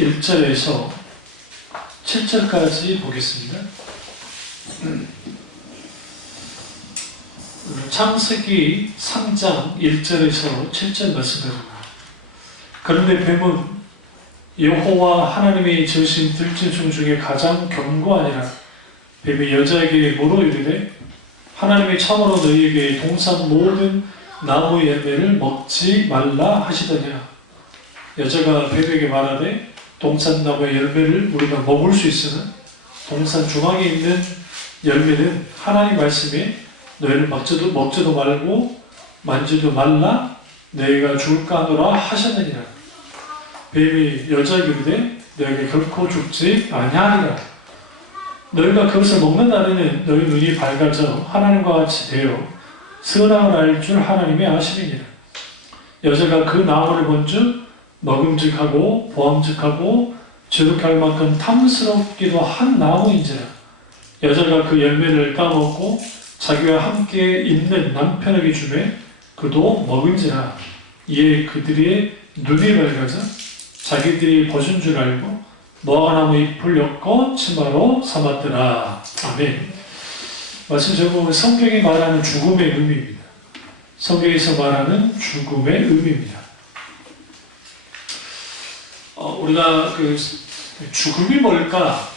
1절에서 7절까지 보겠습니다. 창세기 3장 1절에서 7절 말씀입니다. 그런데 뱀은 여호와 하나님이 지으신 들짐승 중에 가장 견고하니라. 뱀이 여자에게 물어 이르되 하나님이 참으로 너희에게 동산 모든 나무의 열매를 먹지 말라 하시더냐. 여자가 뱀에게 말하되 동산 나무의 열매를 우리가 먹을 수 있으나 동산 중앙에 있는 열매는 하나님 말씀에 너희를 먹지도 말고 만지도 말라 너희가 죽을까 하노라 하셨느니라. 뱀이 여자에게 이르되 너희에게 결코 죽지 아니하리라. 너희가 그것을 먹는 날에는 너희 눈이 밝아져 하나님과 같이 되어 선악을 알 줄 하나님이 아시느니라. 여자가 그 나무를 본즉 먹음직하고 보암직하고 저렇게 할 만큼 탐스럽기도 한 나무인지라. 여자가 그 열매를 까먹고 자기와 함께 있는 남편에게 주매 그도 먹은지라. 이에 그들의 눈이 밝아져 자기들이 벗은 줄 알고 무화과나무 잎을 엮어 치마로 삼았더라. 아멘. 말씀 제목은 성경이 말하는 죽음의 의미입니다. 성경에서 말하는 죽음의 의미입니다. 우리가 죽음이 뭘까?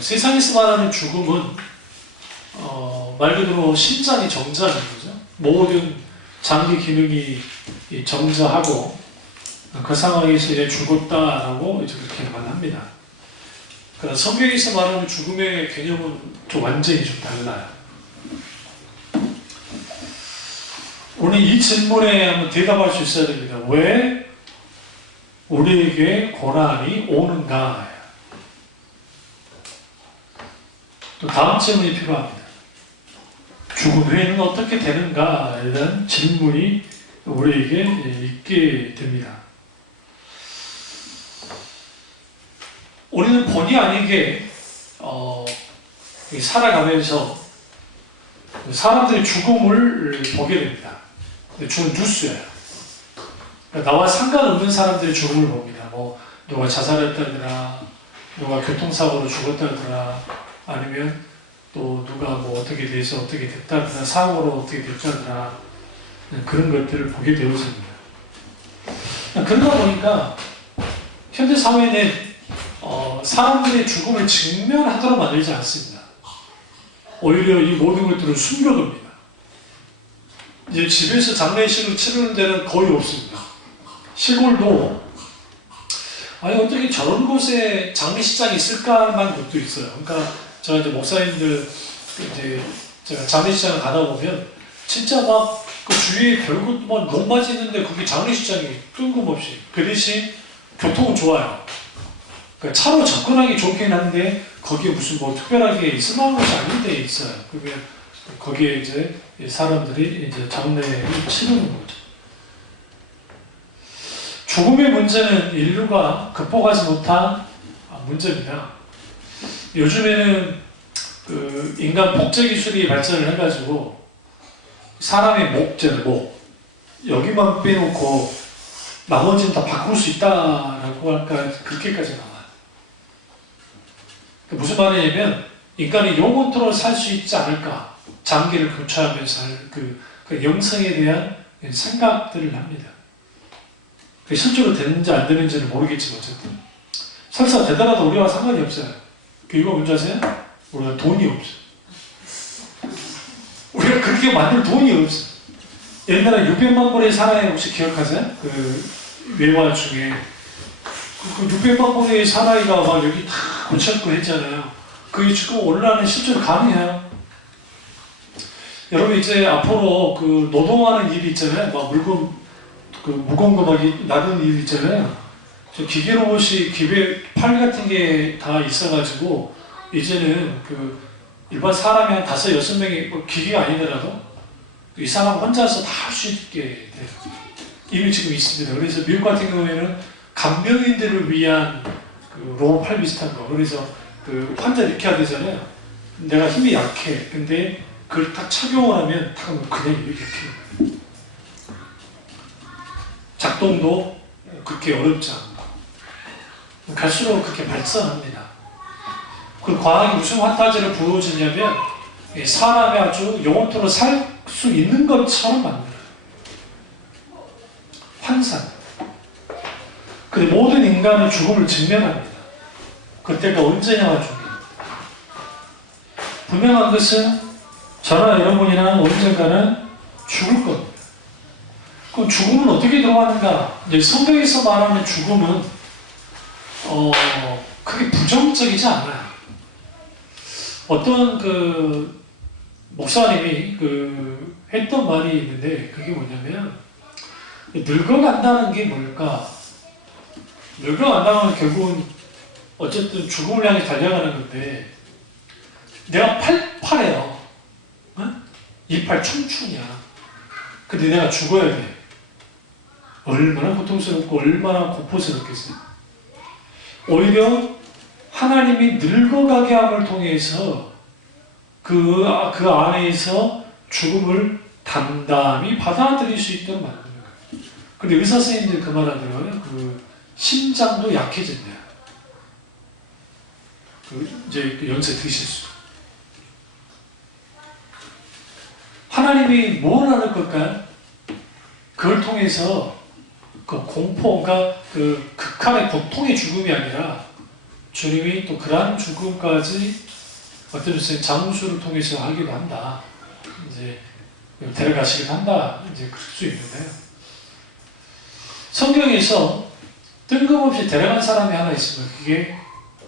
세상에서 말하는 죽음은 말 그대로 심장이 정지하는 거죠. 모든 장기 기능이 정지하고 그 상황에서 이제 죽었다라고 이제 그렇게 말합니다. 그러나 성경에서 말하는 죽음의 개념은 좀 완전히 좀 달라요. 오늘 이 질문에 한번 대답할 수 있어야 됩니다. 왜 우리에게 고난이 오는가? 또 다음 질문이 필요합니다. 죽음 후에는 어떻게 되는가에 대한 질문이 우리에게 있게 됩니다. 우리는 본의 아니게 살아가면서 사람들의 죽음을 보게 됩니다. 죽은 뉴스예요. 나와 상관없는 사람들의 죽음을 봅니다. 누가 자살했다더라, 누가 교통사고로 죽었다더라, 아니면 또 누가 어떻게 돼서 어떻게 됐다더라, 사고로 어떻게 됐다더라, 그런 것들을 보게 되어집니다. 그러다 보니까 현대 사회는 사람들의 죽음을 직면하도록 만들지 않습니다. 오히려 이 모든 것들을 숨겨둡니다. 이제 집에서 장례식을 치르는 데는 거의 없습니다. 시골도 어떻게 저런 곳에 장례식장이 있을까만 것도 있어요. 그러니까 제가 이제 목사님들 제가 장례식장을 가다 보면 진짜 막 그 주위에 별것 논밭이 있는데 거기 장례식장이 뜬금없이. 그 대신 교통은 좋아요. 그러니까 차로 접근하기 좋긴 한데 거기에 무슨 특별하게 쓸만한 것이 아닌 데 있어요. 그러면 거기에 이제 사람들이 이제 장례를 치르는 거죠. 죽음의 문제는 인류가 극복하지 못한 문제입니다. 요즘에는 인간 복제 기술이 발전을 해가지고 사람의 목 여기만 빼놓고 나머지는 다 바꿀 수 있다라고 할까 그렇게까지 나와요. 무슨 말이냐면 인간이 영원토록 살 수 있지 않을까, 장기를 근처하면서 그 영성에 대한 생각들을 합니다. 실제로 되는지 안 되는지는 모르겠지만 어쨌든 설사 되더라도 우리와 상관이 없어요. 그 이유가 뭔지 아세요? 우리가 돈이 없어요. 우리가 그렇게 만들 돈이 없어요. 옛날에 600만 불의 사나이 혹시 기억하세요? 그 외화 중에 그 600만 불의 사나이가 막 여기 다 고쳤고 했잖아요. 그게 지금 오늘날은 실제로 가능해요. 여러분 이제 앞으로 그 노동하는 일이 있잖아요. 막 물건 무거운 거 막 나르는 일 있잖아요. 저 기계 로봇이 팔 같은 게 다 있어가지고 이제는 일반 사람이 한 5, 6명이 기계가 아니더라도 이 사람 혼자서 다 할 수 있게 돼요. 이미 지금 있습니다. 그래서 미국 같은 경우에는 간병인들을 위한 로봇 팔 비슷한 거. 그래서 환자 이렇게 해야 되잖아요. 내가 힘이 약해. 근데 그걸 딱 착용을 하면 그냥 이렇게 작동도 그렇게 어렵지 않고 갈수록 그렇게 발전합니다. 그 과학이 무슨 판타지를 부어주냐면 사람이 아주 영원토록 살 수 있는 것처럼 만들어요. 환상. 근데 모든 인간은 죽음을 직면합니다. 그때가 언제냐가 중요합니다. 분명한 것은 저나 여러분이나 언젠가는 죽을 겁니다. 그럼 죽음은 어떻게 들어가는가? 이제 성경에서 말하는 죽음은 크게 부정적이지 않아요. 어떤 목사님이 했던 말이 있는데 그게 뭐냐면 늙어간다는 게 뭘까? 늙어간다는 건 결국은 어쨌든 죽음을 향해 달려가는 건데 내가 팔팔해요. 어? 이팔 청춘이야. 근데 내가 죽어야 돼. 얼마나 고통스럽고 얼마나 공포스럽겠어요. 오히려 하나님이 늙어가게 함을 통해서 그 안에서 죽음을 담담히 받아들일 수 있도록 만드는 거예요. 근데 의사 선생님들 그 말 하더라고요. 심장도 약해진대요. 이제 연세 드실수록. 하나님이 뭘 하는 걸까요? 그걸 통해서 그 공포가 극한의 고통의 죽음이 아니라 주님이 또 그러한 죽음까지 어떤 장수를 통해서 하기도 한다. 이제 데려가시기도 한다. 이제 그럴 수 있는데요. 성경에서 뜬금없이 데려간 사람이 하나 있으면 그게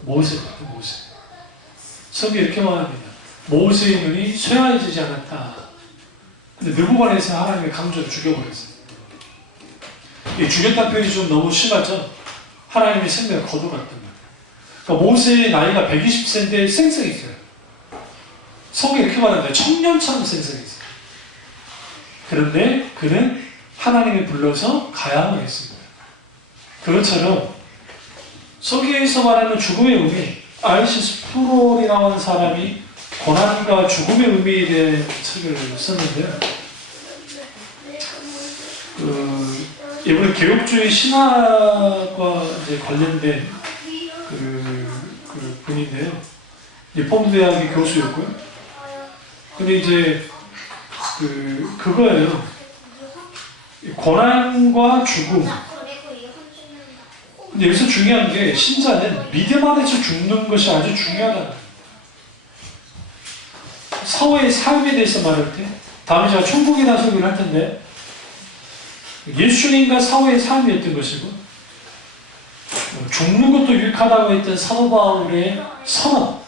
모세거든요. 모세. 성경이 이렇게 말합니다. 모세의 눈이 쇠하여지지 않았다. 근데 느부갓네살 하나님의 강조를 죽여버렸어요. 이 죽였다는 표현이 좀 너무 심하죠? 하나님의 생명을 거둬갔단 말이에요. 그러니까 모세의 나이가 120세인데 쌩쌩했어요. 성경이 이렇게 말합니다. 청년처럼 쌩쌩했어요. 그런데 그는 하나님이 불러서 가야만 했습니다. 그것처럼 성경에서 말하는 죽음의 의미, R.C. 스프롤이라는 사람이 고난과 죽음의 의미에 대한 책을 썼는데요. 이번에 개혁주의 신학과 이제 관련된 분인데요. 리폼드 대학의 교수였고요. 근데 이제 그거예요. 고난과 죽음. 근데 여기서 중요한 게 신자는 믿음 안에서 죽는 것이 아주 중요하다는 거예요. 사후의 삶에 대해서 말할 때 다음에 제가 천국에 대한 소개를 할 텐데 예수님과 사후의 삶이었던 것이고 죽는 것도 유익하다고 했던 사도 바울의 선언,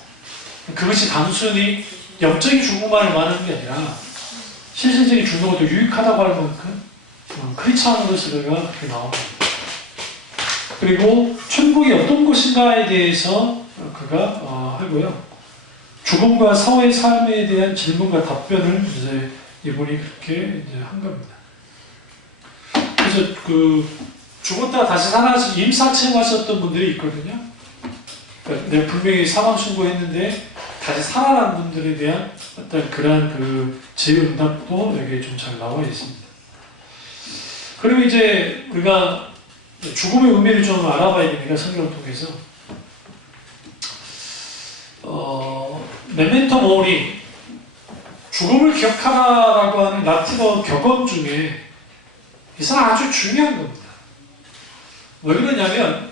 그것이 단순히 영적인 죽음만을 말하는 게 아니라 실질적인 죽는 것도 유익하다고 할 만큼 크리스찬으로서 그가 그렇게 나옵니다. 그리고 천국이 어떤 곳인가에 대해서 그가 하고요. 죽음과 사후의 삶에 대한 질문과 답변을 이제 이분이 그렇게 이제 한 겁니다. 그래서 죽었다가 다시 살아나서 임사 체험하셨던 분들이 있거든요. 그러니까 내가 분명히 사망 신고했는데 다시 살아난 분들에 대한 어떤 그러한 재응답도 여기에 좀 잘 나와 있습니다. 그리고 이제 우리가 죽음의 의미를 좀 알아봐야 됩니다. 성경을 통해서. 메멘토 모리, 죽음을 기억하라라고 하는 라틴어 격언 중에 이것은 아주 중요한 겁니다. 왜 그러냐면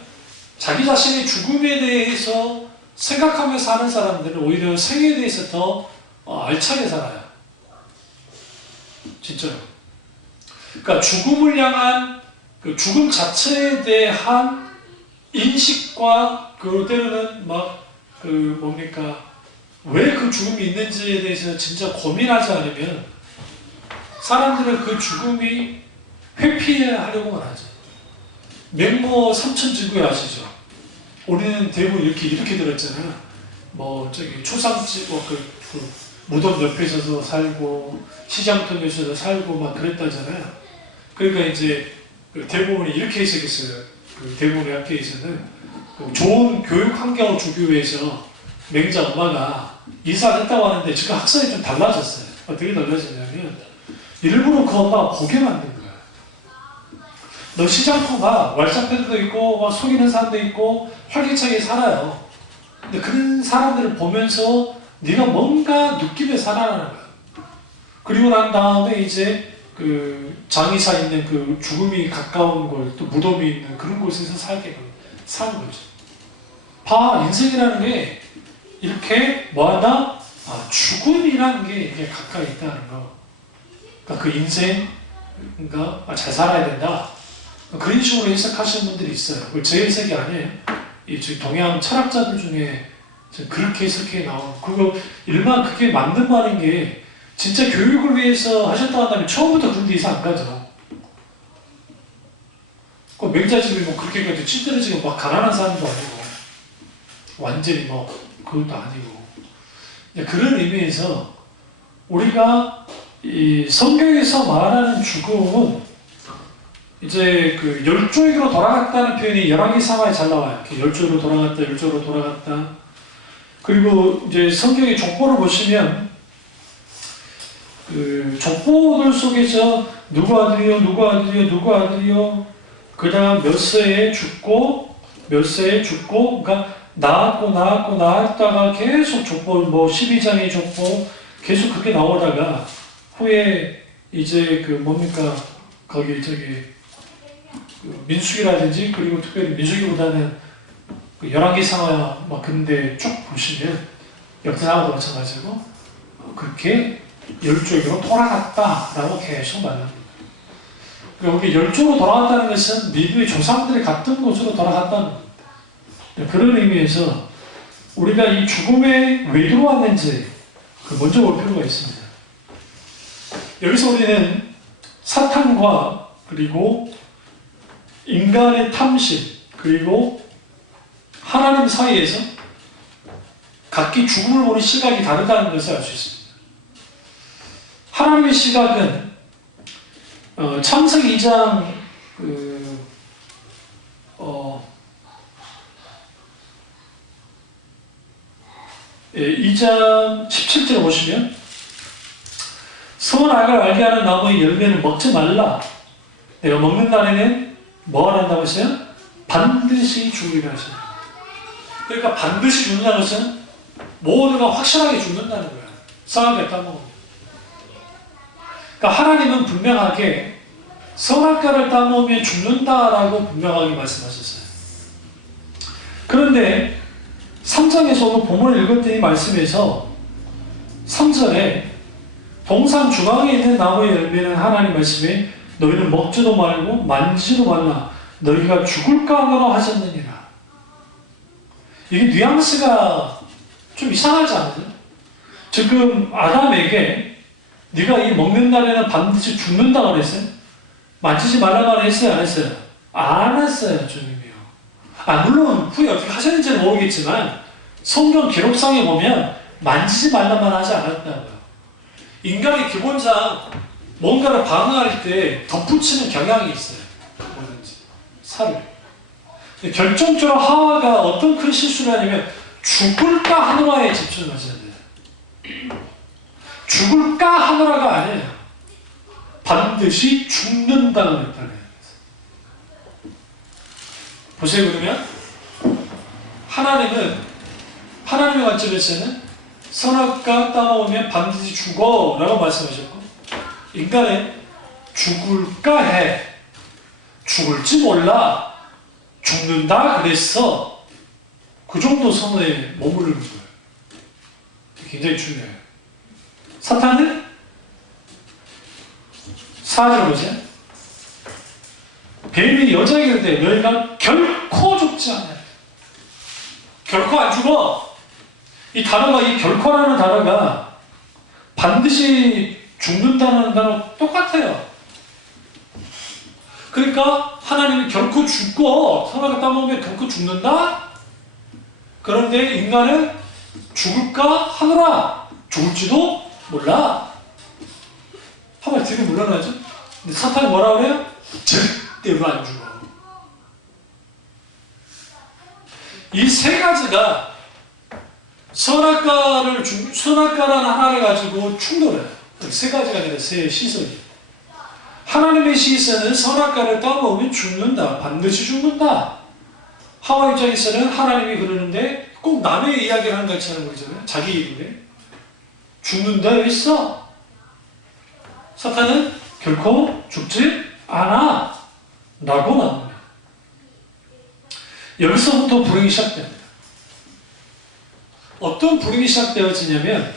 자기 자신의 죽음에 대해서 생각하며 사는 사람들은 오히려 생에 대해서 더 알차게 살아요. 진짜로. 그러니까 죽음을 향한 죽음 자체에 대한 인식과 때로는 왜 그 죽음이 있는지에 대해서 진짜 고민하지 않으면 사람들은 그 죽음이 회피하려고만 하죠. 맹모 삼천지구에 아시죠? 우리는 대부분 이렇게 들었잖아요. 초상집, 무덤 옆에서도 살고, 시장통에서도 살고, 막 그랬다잖아요. 그러니까 이제, 대부분이 이렇게 해석했어요. 대부분의 학교에서는, 좋은 교육 환경을 주기 위해서 맹자 엄마가 이사를 했다고 하는데, 지금 학설이 좀 달라졌어요. 어떻게 달라졌냐면, 일부러 그 엄마가 보게 만든 거예요. 너 시장터 가. 왈짝팬도 있고 막 속이는 사람도 있고 활기차게 살아요. 근데 그런 사람들을 보면서 네가 뭔가 느끼며 살아라는 거야. 그리고 난 다음에 이제 그 장의사 있는 그 죽음이 가까운 곳, 또 무덤이 있는 그런 곳에서 사는 거죠. 봐, 인생이라는 게 이렇게 뭐하다? 죽음이라는 게 이게 가까이 있다는 거. 그러니까 그 인생, 그러니까 잘 살아야 된다. 그런 식으로 해석하시는 분들이 있어요. 그거 제 해석이 아니에요. 이 동양 철학자들 중에 그렇게 해석해 나온. 그리고 일반 그게 맞는 말인 게 진짜 교육을 위해서 하셨다 한다면 처음부터 그런 데 이상 안 가죠. 그 맹자집이 뭐 그렇게까지 찌들어지고 막 가난한 사람도 아니고 완전히 뭐 그것도 아니고 그런 의미에서 우리가 이 성경에서 말하는 죽음은 이제 그 열조에게로 돌아갔다는 표현이 열왕기상하에 잘 나와요. 열조로 돌아갔다, 열조로 돌아갔다. 그리고 이제 성경의 족보를 보시면 그 족보들 속에서 누구 아들이요, 누구 아들이요, 누구 아들이요. 그 다음 몇 세에 죽고, 몇 세에 죽고, 그러니까 낳았다가 계속 족보, 뭐 12장의 족보 계속 그렇게 나오다가 후에 이제 그 뭡니까 거기 그 민수기라든지 그리고 특별히 민수기보다는 그 열왕기상하 막 근데 쭉 보시면 역사하고도 마찬가지고 그렇게 열조에게로 돌아갔다라고 계속 말합니다. 여기 열조로 돌아갔다는 것은 미국의 조상들이 갔던 곳으로 돌아갔다는 겁니다. 그런 의미에서 우리가 이 죽음에 왜 들어왔는지 먼저 볼 필요가 있습니다. 여기서 우리는 사탄과 그리고 인간의 탐심 그리고 하나님 사이에서 각기 죽음을 보는 시각이 다르다는 것을 알 수 있습니다. 하나님의 시각은 창세기 2장 2장 17절에 보시면 선악을 알게 하는 나무의 열매는 먹지 말라. 내가 먹는 날에는 뭐가 난다고 했어요? 반드시 죽으리라 하십니다. 그러니까 반드시 죽는다는 것은 모두가 확실하게 죽는다는 거야. 선악을 따먹으면. 그러니까 하나님은 분명하게 선악과를 따먹으면 죽는다라고 분명하게 말씀하셨어요. 그런데 3장에서도 본문을 읽었더니 말씀에서 3절에 동산 중앙에 있는 나무의 열매는 하나님 말씀에 너희는 먹지도 말고 만지지도 말라 너희가 죽을까 하노라 하셨느니라. 이게 뉘앙스가 좀 이상하지 않아요? 지금 아담에게 네가 이 먹는 날에는 반드시 죽는다고 그랬어요? 만지지 말라고 했어요? 안 했어요? 안 했어요, 주님이요. 물론 후에 어떻게 하셨는지는 모르겠지만 성경 기록상에 보면 만지지 말라만 하지 않았다고요. 인간이 기본상 뭔가를 방어할 때 덧붙이는 경향이 있어요. 뭐든지 살을. 결정적으로 하와가 어떤 큰 실수를 하냐면 죽을까 하노라에 집중하셔야 돼요. 죽을까 하노라가 아니에요. 반드시 죽는다고 했다는 거예요. 보세요. 그러면 하나님의 관점에서는 선악과 따먹으면 반드시 죽어 라고 말씀하셨고 인간은 죽을까 해. 죽을지 몰라. 죽는다 그랬어. 그 정도 선에 머무르는 거예요. 굉장히 중요해요. 사탄은 4절 보세요. 뱀이 여자에게 이르되 너희가 결코 죽지 않아요. 결코 안 죽어. 이 단어가 이 결코라는 단어가 반드시 죽는다는 단어 똑같아요. 그러니까 하나님이 결코 죽고 선악을 따먹으면 결코 죽는다? 그런데 인간은 죽을까 하노라. 죽을지도 몰라. 한번 뒤로 물러나죠? 근데 사탄이 뭐라고 그래요? 절대로 안 죽어. 이 세 가지가 선악과라는 하나를 가지고 충돌해요. 세 가지가 아니라 세 시선이. 하나님의 시에서는 선악과를 따먹으면 죽는다. 반드시 죽는다. 하와 입장에서는 하나님이 그러는데 꼭 남의 이야기를 하는 같이 하는 거잖아요. 자기 일인데. 죽는다 했어. 사탄은 결코 죽지 않아. 라고 나옵니다. 여기서부터 불행이 시작됩니다. 어떤 불행이 시작되어지냐면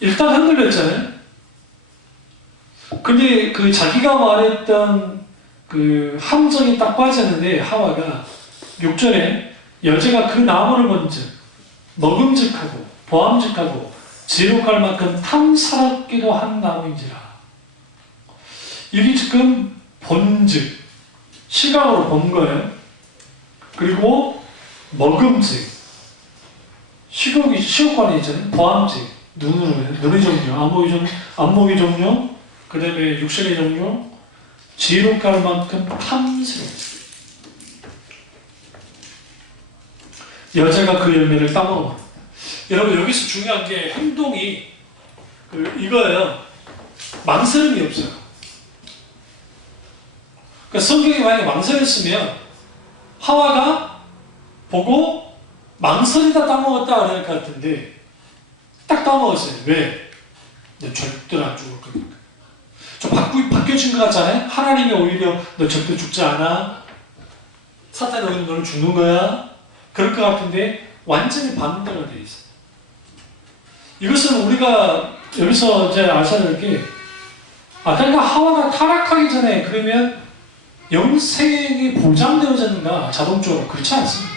일단 흔들렸잖아요. 근데 그 자기가 말했던 그 함정이 딱 빠졌는데 하와가 6절에 여자가 그 나무를 먼저 먹음직하고 보암직하고 지옥할 만큼 탐스럽기도 한 나무인지라. 이게 지금 본즉 시각으로 본 거예요. 그리고 먹음직 시각관이 있잖아요. 보암직 눈으로 눈의 종류, 안목의 종류, 그 다음에 육신의 종류, 지옥갈 만큼 탐스러워. 여자가 그 열매를 따먹어. 여러분 여기서 중요한 게 행동이 이거예요. 망설임이 없어요. 그러니까 성경이 만약에 망설였으면 하와가 보고 망설이다 따먹었다 그럴 것 같은데 딱 따먹었어요. 왜? 너 절대로 안 죽을 거니까. 좀 바뀌어진 것 같잖아요? 하나님이 오히려 너 절대 죽지 않아. 사탄이 오히려 너를 죽는 거야. 그럴 것 같은데 완전히 반대가 되어 있어요. 이것은 우리가 여기서 이제 아셔야 될 게 아담과 하와가 타락하기 전에 그러면 영생이 보장되어졌는가? 자동적으로 그렇지 않습니다.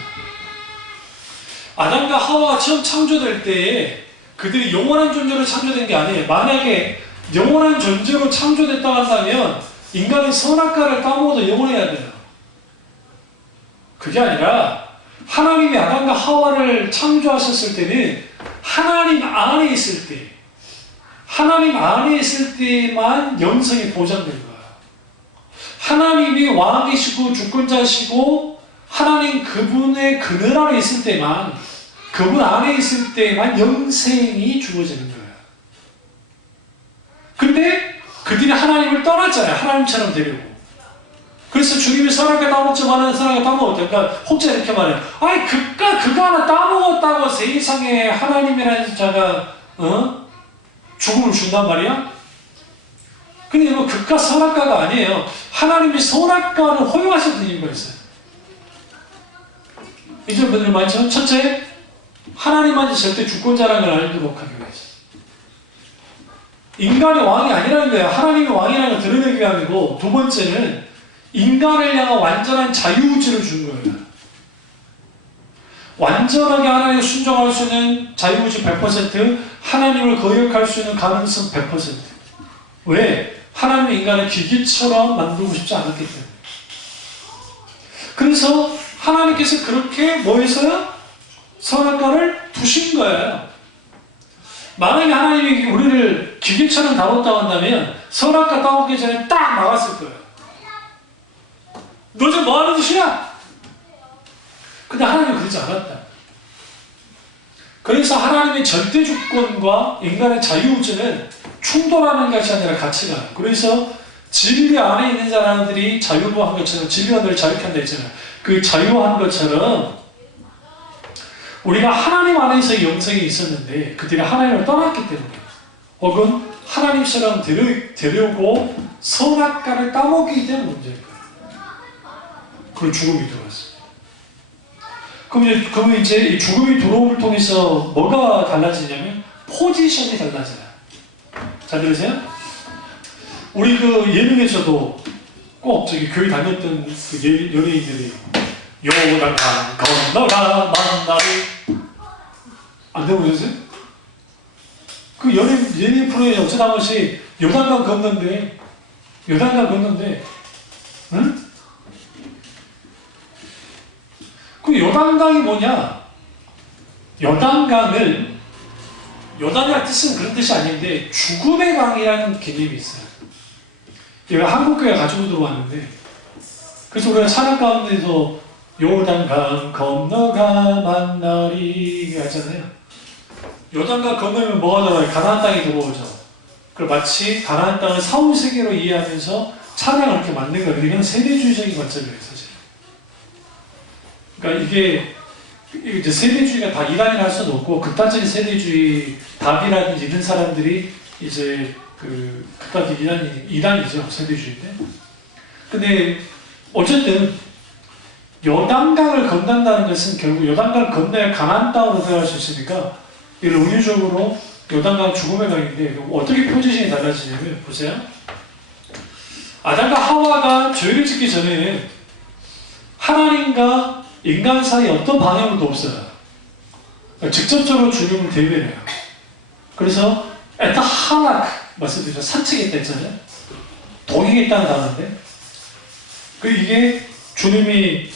아담과 하와가 처음 창조될 때에 그들이 영원한 존재로 창조된 게 아니에요. 만약에 영원한 존재로 창조됐다고 한다면 인간이 선악과를 따먹어도 영원해야 돼요. 그게 아니라 하나님이 아담과 하와를 창조하셨을 때는 하나님 안에 있을 때만 영생이 보장된 거예요. 하나님이 왕이시고 주권자시고 하나님 그분의 그늘 안에 있을 때만, 그분 안에 있을 때만 영생이 주어지는 거예요. 근데 그들이 하나님을 떠났잖아요. 하나님처럼 되려고. 그래서 주님이 선악과 따먹지만은 선악과 따먹었다. 그러니까 혹자 이렇게 말해요. 아니 그가 하나 따먹었다고 세상에 하나님이라는 자가 죽음을 준단 말이야? 근데 이거 그가 선악과가 아니에요. 하나님이 선악과를 허용하셨던 이유가 있어요. 이제 분들 많죠? 첫째, 하나님만이 절대 주권자라는 걸 알도록 하기 위해서. 인간이 왕이 아니라는 거예요. 하나님이 왕이라는 걸 드러내기 위함이고, 두 번째는 인간을 향한 완전한 자유의지를 준 거예요. 완전하게 하나님에 순종할 수 있는 자유의지 100%, 하나님을 거역할 수 있는 가능성 100%. 왜? 하나님은 인간을 기계처럼 만들고 싶지 않았기 때문에. 그래서 하나님께서 그렇게 뭐 했어요? 선악과를 두신 거예요. 만약에 하나님이 우리를 기계처럼 다뤘다고 한다면 선악과 따먹기 전에 딱 막았을 거예요. 너 지금 뭐 하는 짓이야? 근데 하나님은 그러지 않았다. 그래서 하나님의 절대 주권과 인간의 자유의지는 충돌하는 것이 아니라 같이 가요. 그래서 진리 안에 있는 사람들이 자유한 것처럼, 진리가 늘 자유케 한다 했잖아요. 그 자유한 것처럼 우리가 하나님 안에서 영생이 있었는데 그들이 하나님을 떠났기 때문에, 혹은 하나님처럼 되려고 선악과를 따먹기 때문에 문제일 거예요. 그리고 죽음이 들어왔어요. 그럼 이제 이 죽음이 들어옴을 통해서 뭐가 달라지냐면 포지션이 달라져요. 잘 들으세요? 우리 그 예능에서도 꼭 저기 교회 다녔던 그 연예인들이 요단강 건너가 만나리 안 들어보셨어요? 그 연예인 프로에 어쩌다 한 번씩 요단강 건넌데, 응? 그 요단강이 뭐냐? 요단강을, 요단이라는 뜻은 그런 뜻이 아닌데 죽음의 강이라는 개념이 있어요. 얘가 한국교회가 가지고 들어왔는데, 그래서 우리가 찬양 가운데서 요단강 건너가 만나리 하잖아요. 요단강 건너면 뭐가 들어와요? 가나안 땅이 들어오죠. 그걸 마치 가나안 땅을 사후 세계로 이해하면서 찬양을 이렇게 만든 거예요. 이건 세대주의적인 관점이에요, 사실. 그러니까 이게 이제 세대주의가 다 이단이라 할 수는 없고, 극단적인 세대주의, 답이라든지 이런 사람들이 이제 극단적인 이단이죠, 세대주의인데. 근데 어쨌든 요단강을 건넌다는 것은 결국 요단강을 건너야 가나안 땅으로 들어갈 수 있으니까, 이걸 은유적으로 요단강 죽음의 강인데 어떻게 포지션이 달라지냐면, 보세요. 아담과 하와가 죄를 짓기 전에는 하나님과 인간 사이에 어떤 방해물도 없어요. 직접적으로 주님을 대변해요. 그래서 에타 하락 말씀드렸죠. 산책했다 했잖아요. 동행했다는 단어인데, 이게 주님이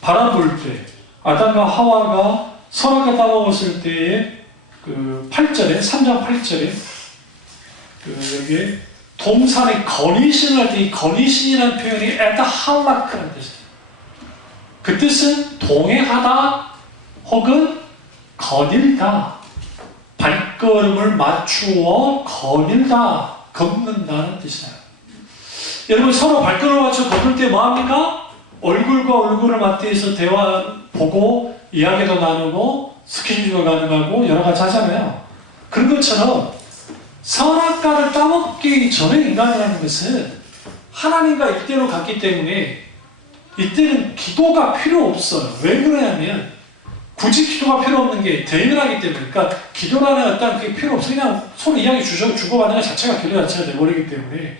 바람 불 때, 아담과 하와가 선악과 따먹었을 때의 8절에, 3장 8절에, 여기에 동산의 건의신을 할 때 이 건의신이라는 표현이 에타 할라크라는 뜻이에요. 그 뜻은 동행하다 혹은 거닐다. 발걸음을 맞추어 거닐다, 걷는다는 뜻이에요. 여러분, 서로 발걸음을 맞춰 걷을 때 뭐합니까? 얼굴과 얼굴을 맞대서 대화 보고 이야기도 나누고 스킨십도 가능하고 여러 가지 하잖아요. 그런 것처럼 선악과를 따먹기 전에 인간이라는 것은 하나님과 일대로 갔기 때문에 이때는 기도가 필요 없어요. 왜 그러냐면 굳이 기도가 필요 없는 게 대면하기 때문에, 그러니까 기도라는 어떤 그게 필요 없어요. 그냥 서로 이야기 주고받는 것 자체가 기도 자체가 돼버리기 때문에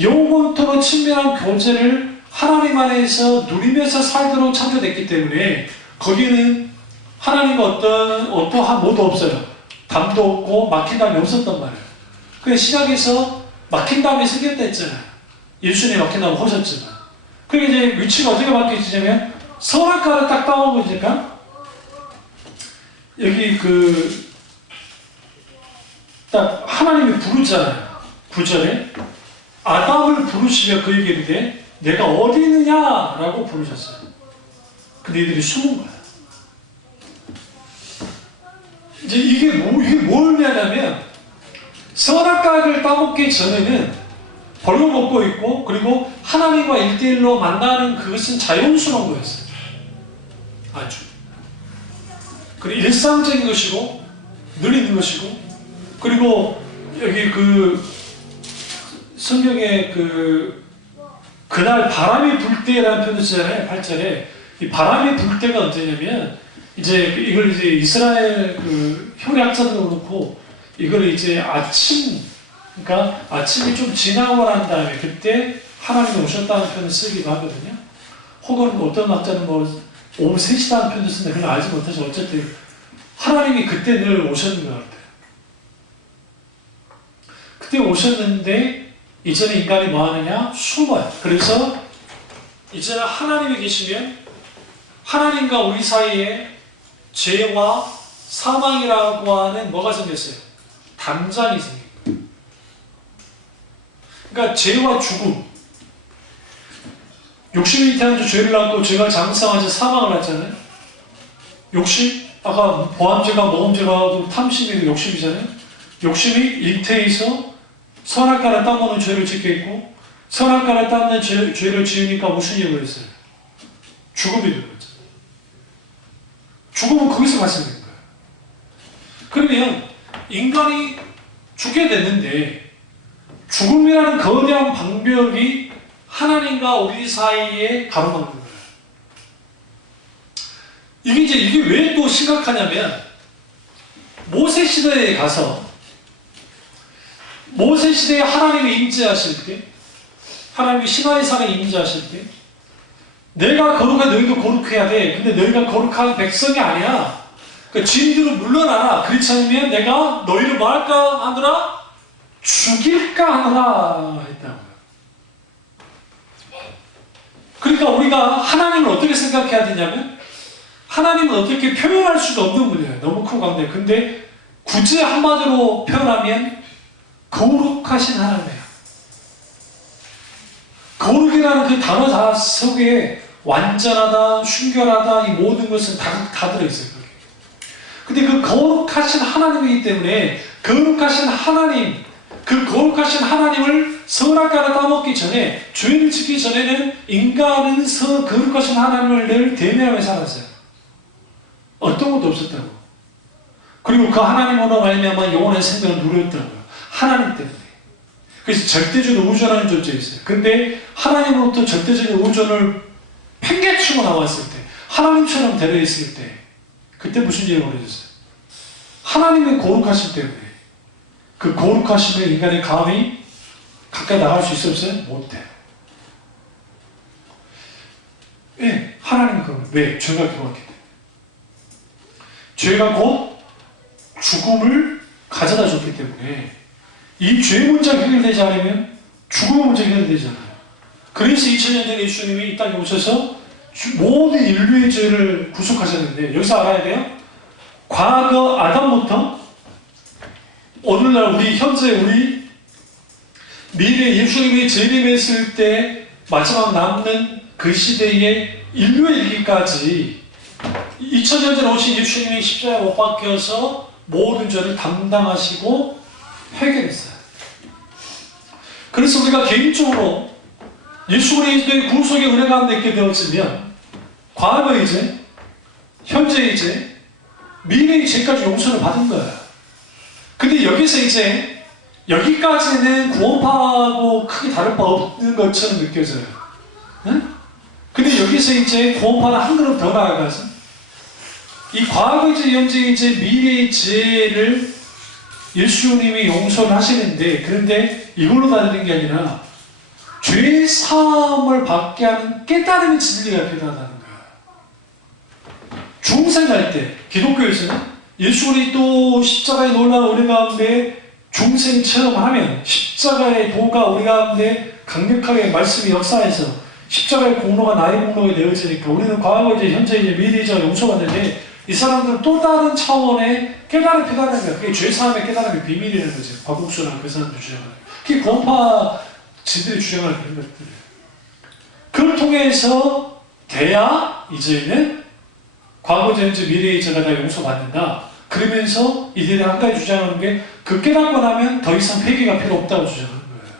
영원토록 친밀한 교제를 하나님 안에서 누리면서 살도록 창조됐기 때문에 거기는 하나님과 어떠한 뭐도 없어요. 담도 없고 막힌 담이 없었단 말이에요. 그 시작에서 막힌 담이 생겼다 했잖아요. 예수님이 막힌 담을 보셨지만. 그게 이제 위치가 어떻게 바뀌어지냐면 선악과를 딱 따먹으니까 여기 딱 하나님이 부르잖아요. 9절에 아담을 부르시며 그에게 이르되 내가 어디 있느냐라고 부르셨어요. 근데 이들이 숨은 거야. 이제 이게 뭐냐면 선악과를 따먹기 전에는 벌로 먹고 있고, 그리고 하나님과 1대1로 만나는 그것은 자연스러운 거였어요. 아주. 그리고 일상적인 것이고 늘 있는 것이고, 그리고 여기 성경에 그날 바람이 불 때라는 표현도 쓰잖아요. 8절에 이 바람이 불 때가 언제냐면 이제 이걸 이제 이스라엘 효리학자도 그렇고 이걸 이제 그러니까 아침이 좀 지나고 난 다음에 그때 하나님이 오셨다는 표현을 쓰기도 하거든요. 혹은 어떤 학자는 오후 3시다는 표현도 쓰는데 그건 알지 못하죠. 어쨌든 하나님이 그때 늘 오셨는 것 같아요. 그때 오셨는데 이제는 인간이 뭐 하느냐? 숨어요. 그래서 이제는 하나님이 계시면 하나님과 우리 사이에 죄와 사망이라고 하는 뭐가 생겼어요? 담장이 생깁니다. 그러니까 죄와 죽음, 욕심이 잉태한 죄를 낳고 죄가 장성하자 사망을 낳잖아요. 욕심, 아까 보암죄가 모험죄가 탐심이 욕심이잖아요. 욕심이 잉태해서 선악과를 따먹는 죄를 짓게 했고, 선악과를 따먹는 죄를 지으니까 무슨 일이 벌어졌어요? 죽음이 되는 거죠. 죽음은 거기서 발생된 거예요. 그러면 인간이 죽게 됐는데 죽음이라는 거대한 방벽이 하나님과 우리 사이에 가로막는 거예요. 이게 왜 또 심각하냐면 모세 시대에 가서 모세 시대에 하나님이 임재하실 때, 하나님이 시나이 산에 임재하실 때 내가 거룩해 너희도 거룩해야 돼. 근데 너희가 거룩한 백성이 아니야. 그러니까 주인들은 물러나라. 그렇지 않으면 내가 너희를 뭐 할까 하더라? 죽일까 하더라 했다고요. 그러니까 우리가 하나님을 어떻게 생각해야 되냐면 하나님은 어떻게 표현할 수도 없는 분이에요. 너무 큰 광대. 근데 굳이 한마디로 표현하면 거룩하신 하나님이에요. 거룩이라는 그 단어 다 속에 완전하다, 순결하다, 이 모든 것은 다 들어있어요. 근데 그 거룩하신 하나님이기 때문에 거룩하신 하나님, 그 거룩하신 하나님을 선악과를 따먹기 전에, 죄를 짓기 전에는 인간은 거룩하신 하나님을 늘 대면하며 살았어요. 어떤 것도 없었다고. 그리고 그 하나님으로 말미암아 영원한 생명을 누렸더라고요. 하나님 때문에. 그래서 절대적인 우존하는 존재였어요. 근데 하나님으로부터 절대적인 우존을 팽개치고 나왔을 때, 하나님처럼 되어있을 때, 그때 무슨 일이 벌어졌어요? 하나님의 거룩하심 때문에. 그 거룩하심에 인간의 감히 가까이 나갈 수 있었어요? 못해요. 왜? 하나님은 그런 거예요. 왜? 죄가 들어왔기 때문에. 죄가 곧 죽음을 가져다 줬기 때문에 이 죄 문제가 해결되지 않으면 죽음의 문제가 해결되지 않아요. 그래서 2000년 전에 예수님이 이 땅에 오셔서 모든 인류의 죄를 구속하셨는데, 여기서 알아야 돼요. 과거 아담부터 오늘날 우리 미래 예수님이 재림했을 때 마지막 남는 그 시대의 인류에 이르기까지 2000년 전에 오신 예수님이 십자가에 못 박혀서 모든 죄를 담당하시고 해결했어요. 그래서 우리가 개인적으로 예수 그리스도의 구속의 은혜가 함께 있게 되었으면 과거의 죄, 현재의 죄, 미래의 죄까지 용서를 받은 거예요. 근데 여기서 이제 여기까지는 구원파하고 크게 다를 바 없는 것처럼 느껴져요. 응? 근데 여기서 이제 구원파는 한 걸음 더 나아가서 이 과거의 죄, 현재의 죄, 미래의 죄를 예수님이 용서를 하시는데, 그런데 이걸로 다니는 게 아니라 죄 사함을 받게 하는 깨달음의 진리가 필요하다는 거예요. 중생할 때 기독교에서는 예수 그리스도 십자가의 놀라운 은혜 가운데 중생 체험하면, 십자가의 도가 우리 가운데 강력하게 말씀이 역사해서 십자가의 공로가 나의 공로가 되어지니까 우리는 과거 이제 현재 이제 미래 이제 용서받는데, 이 사람들은 또 다른 차원의 깨달음이 필요하는 거야. 그게 죄사함의 깨달음의 비밀이라는 거죠. 박국수나 그 사람들 주장하는. 그게 구원파 지들이 주장하는 그런 것들이에요. 그걸 통해서 돼야 이제는 과거, 현재, 미래의 죄가 다 용서받는다. 그러면서 이들이 한 가지 주장하는 게, 그 깨닫고 나면 더 이상 회개가 필요 없다고 주장하는 거예요.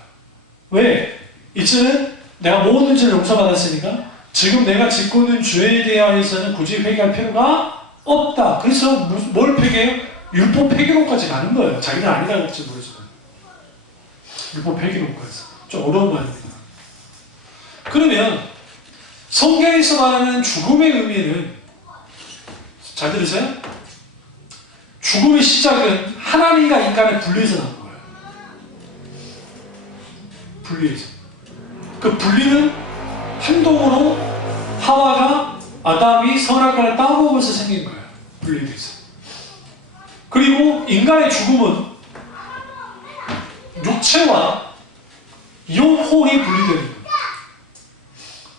왜? 이제는 내가 모든 죄를 용서받았으니까 지금 내가 짓고 있는 죄에 대해서는 굳이 회개할 필요가 없다. 그래서 뭘 폐기해요? 율법 폐기론까지 가는 거예요. 자기는 아니라고 할지 모르지만. 율법 폐기론까지. 좀 어려운 말입니다. 그러면 성경에서 말하는 죽음의 의미는, 잘 들으세요? 죽음의 시작은 하나님과 인간의 분리에서 난 거예요. 분리에서. 그 분리는 행동으로 하와가, 아담이 선악과를 따먹으면서 생긴 거예요. 분리돼서. 그리고 인간의 죽음은 육체와 영혼이 분리되는 거예요.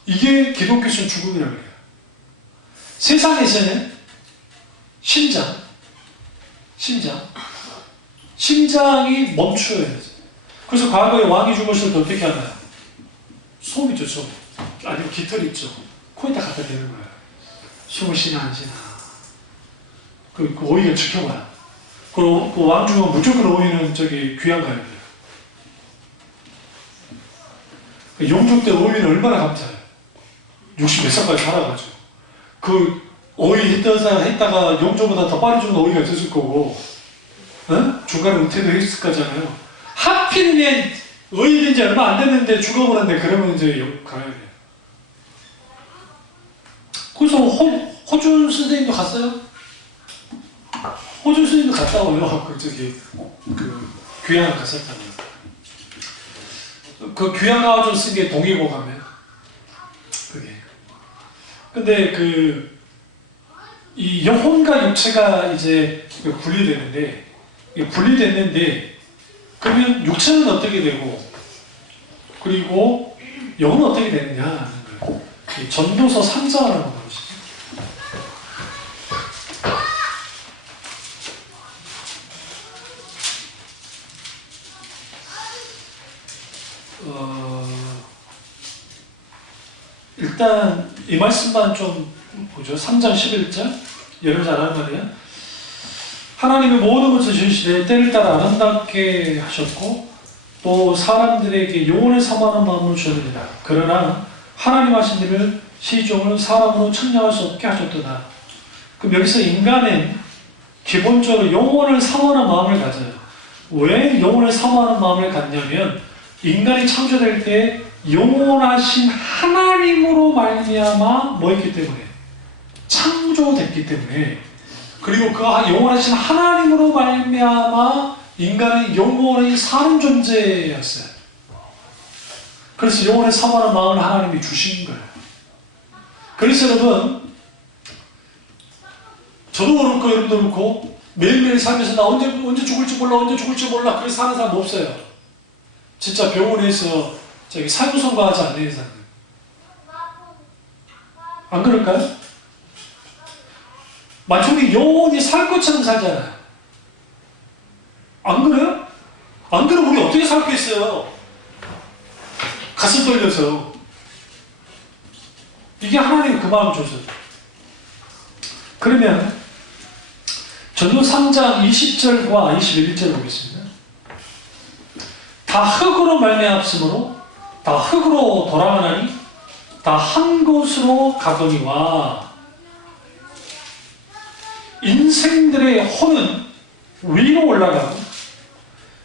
이게 기독교적 죽음이라고 해요. 세상에서는 심장이 멈춰야 되죠. 그래서 과거에 왕이 죽었을 때 어떻게 하나요? 솜 있죠, 솜. 아니면 깃털 있죠. 코에다 갖다 대는 거예요. 숨을 쉬나 안 쉬나. 그 오이가 지켜봐요. 그 왕 죽으면 무조건 오이는 귀한 거예요. 용족 때 오이는 얼마나 감사해요. 60몇 살까지 살아가지고. 그 오이 했다가 용족보다 더 빨리 죽는 오이가 있었을 거고, 어? 중간에 은퇴도 했을 거잖아요. 하필이면 오이 된 지 얼마 안 됐는데 죽어버렸는데, 그러면 이제 가야 돼요. 그래서 호준 선생님도 갔어요? 호준 선생님도 갔다 와요. 그 귀향을 갔었다고요. 그 귀향 가가지고 쓴 게 동의보감이에요. 그게. 근데 이 영혼과 육체가 이제 분리됐는데, 그러면 육체는 어떻게 되고, 그리고 영은 어떻게 되느냐 하는 거예요. 전도서 3장을 한번 보시죠. 일단 이 말씀만 좀 보죠. 3장 11절. 여러분 잘 아는 말이에요. 하나님의 모든 것을 지으시되 때를 따라 아름답게 하셨고 또 사람들에게 영혼을 사모하는 마음을 주었느니라. 그러나 하나님 하신 일을 시종을 사람으로 측량할 수 없게 하셨도다. 그럼 여기서 인간은 기본적으로 영혼을 사모하는 마음을 가져요. 왜 영혼을 사모하는 마음을 갖냐면 인간이 창조될 때 영원하신 하나님으로 말미암아 뭐였기 때문에 창조됐기 때문에, 그리고 그 영원하신 하나님으로 말미암아 인간은 영원히 사는 존재였어요. 그래서 영혼을 사모하는 마음을 하나님이 주신 거예요. 그래서 여러분, 저도 그렇고 여러분도 그렇고 매일매일 살면서 나 언제 죽을지 몰라 그래서 사는 사람 없어요. 진짜 병원에서 저기 사유선고하지 않는 이상. 안 그럴까요? 마치 우리 영원히 살 것처럼 살잖아요. 안 그래요? 안 그러면 우리 어떻게 살겠어요? 가슴 떨려서. 이게 하나님이 그 마음을 줘서. 그러면 전도 3장 20절과 21절 보겠습니다. 다 흙으로 말미암았으므로 다 흙으로 돌아가나니 다 한 곳으로 가거니와 인생들의 혼은 위로 올라가고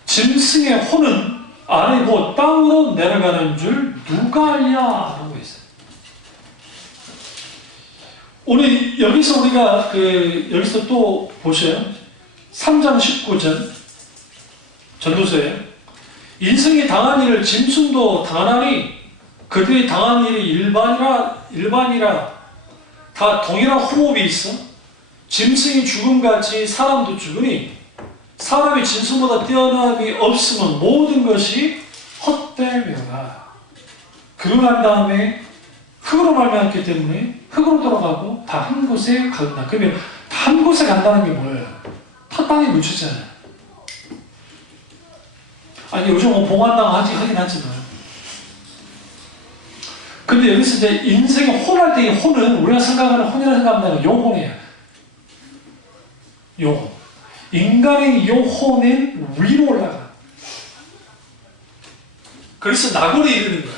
짐승의 혼은 아래고 땅으로 내려가는 줄 누가 알랴 라고 했어요. 오늘 여기서 우리가 여기서 또 보세요. 3장 19절 전도서에 인생이 당한 일을 짐승도 당하나니 그들이 당한 일이 일반이라 다 동일한 호흡이 있어. 짐승이 죽음같이 사람도 죽으니 사람이 짐승보다 뛰어남이 없으면 모든 것이 헛되며라. 그러고 난 다음에 흙으로 말미암았기 때문에 흙으로 돌아가고 다 한 곳에 간다. 그러면 다 한 곳에 간다는 게 뭐예요? 타 땅에 묻히잖아요. 아니 요즘 뭐 봉안당 하긴 하지만, 근데 여기서 이제 인생의 혼할 때 이 혼은 우리가 생각하는 혼이라 생각하면 영혼이에요. 영혼. 인간의 영혼은 위로 올라가. 그래서 낙원에 이르는 거예요.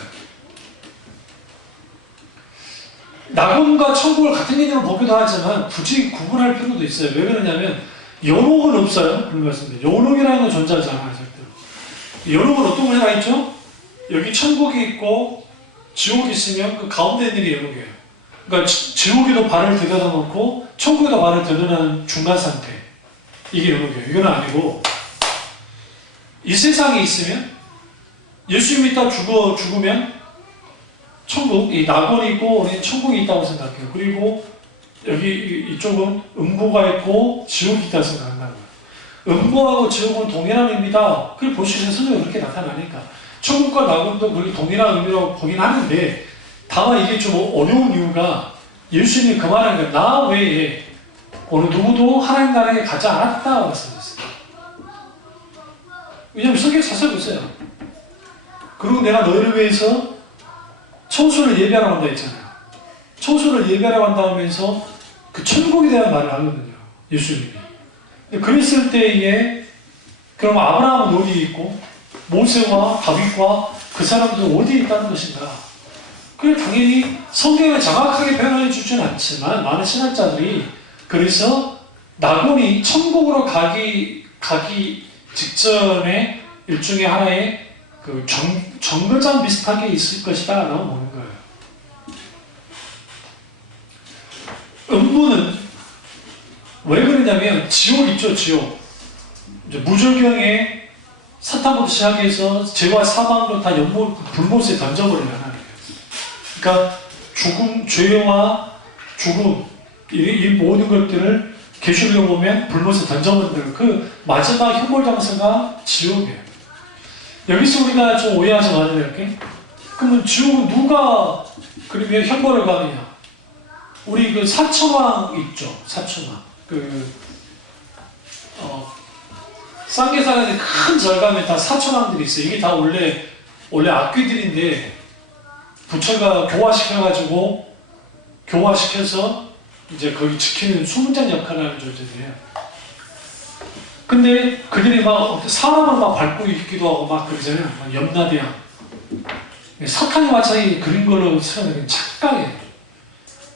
낙원과 천국을 같은 개념으로 보기도 하지만 굳이 구분할 필요도 있어요. 왜 그러냐면 연옥은 없어요. 그런 말씀입니다. 연옥이라는 건 존재하지 않아요. 절대. 연옥은 어떤 문제가 있죠? 여기 천국이 있고 지옥이 있으면 그 가운데 있는 게 연옥이에요. 그러니까 지옥에도 발을 들여다 놓고 천국에도 발을 들여놓는 중간 상태. 이게 연옥이에요. 이건 아니고 이 세상에 있으면 예수 믿다 죽으면 천국, 이 낙원이 있고 우리는 천국이 있다고 생각해요. 그리고 여기 이쪽은 음부가 있고 지옥이 있다고 생각한다고요. 음부하고 지옥은 동일한 의미다. 그걸 볼 수 있는 성경이 그렇게 나타나니까 천국과 낙원도 그렇게 동일한 의미라고 보긴 하는데, 다만 이게 좀 어려운 이유가 예수님이 그 말하는 거예요. 나 외에 어느 누구도 하나님 나라에 가지 않았다고 말씀하셨어요. 왜냐하면 성경 자세히 보세요. 그리고 내가 너희를 위해서 처소를 예비하라고 한다 했잖아요. 처소를 예비하라고 한다 하면서 그 천국에 대한 말을 하거든요. 예수님이. 그랬을 때에 그럼 아브라함은 어디 있고 모세와 다윗과 그 사람들은 어디에 있다는 것인가? 그래 당연히 성경을 정확하게 표현해 주지는 않지만 많은 신학자들이 그래서 낙원이 천국으로 가기 직전에 일종의 하나의 그 정거장 비슷하게 있을 것이다 라고 보는 거예요. 음부는 왜 그러냐면 지옥 있죠. 지옥. 이제 무절경에 사탄부터 시작해서 죄와 사망으로 다 불못에 던져버리는 하나님이에요. 그러니까 죄와 죽음 이 모든 것들을 계시록에 보면 불못에 던져버리는 그 마지막 형벌 장소가 지옥이에요. 여기서 우리가 좀 오해하지 말아야 될 게, 그러면 지옥은 누가 그러면 형벌을 받느냐? 우리 그 사천왕 있죠. 사천왕. 쌍계산에 큰 절감에 다 사천왕들이 있어요. 이게 다 원래 악귀들인데 부처가 교화시켜서 이제 거기 지키는 수문장 역할을 하는 존재들이에요. 근데 그들이 막 사람을 막 밟고 있기도 하고 막 그러잖아요. 막 염라대왕. 사탄이 마찬가지 그린 걸로 생각하면 착각이에요.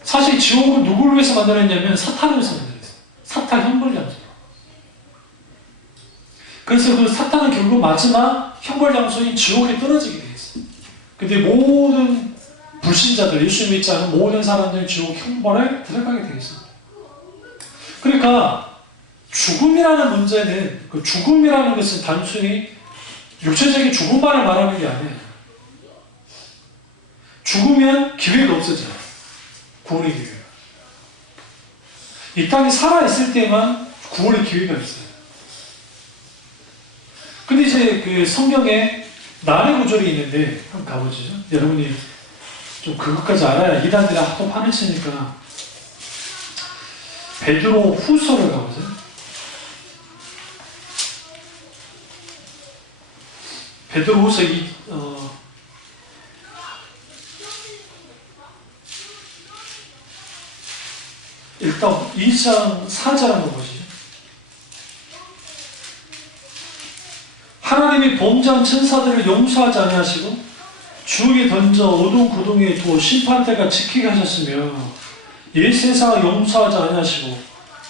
사실 지옥은 누구를 위해서 만들었냐면 사탄을 위해서 만들었어요. 사탄 형벌장소. 그래서 그 사탄은 결국 마지막 형벌장소인 지옥에 떨어지게 돼 있어요. 근데 모든 불신자들, 예수 믿지 않은 모든 사람들이 지옥 형벌에 들어가게 돼 있어요. 그러니까 죽음이라는 문제는, 그 죽음이라는 것은 단순히 육체적인 죽음만을 말하는 게 아니에요. 죽으면 기회가 없어져요. 구원의 기회가. 이 땅에 살아있을 때만 구원의 기회가 있어요. 근데 이제 그 성경에 난의 구절이 있는데, 한번 가보시죠. 여러분이 좀 그것까지 알아야 이단들이 또 판을 치니까. 베드로 후서를 가보세요. 베드로 후서 일단 2장 4절 한번 보시죠. 하나님이 범죄한 천사들을 용서하지 아니하시고 지옥에 던져 어두운 구덩이에 두어 심판대가 지키게 하셨으며 옛 세상을 용서하지 아니하시고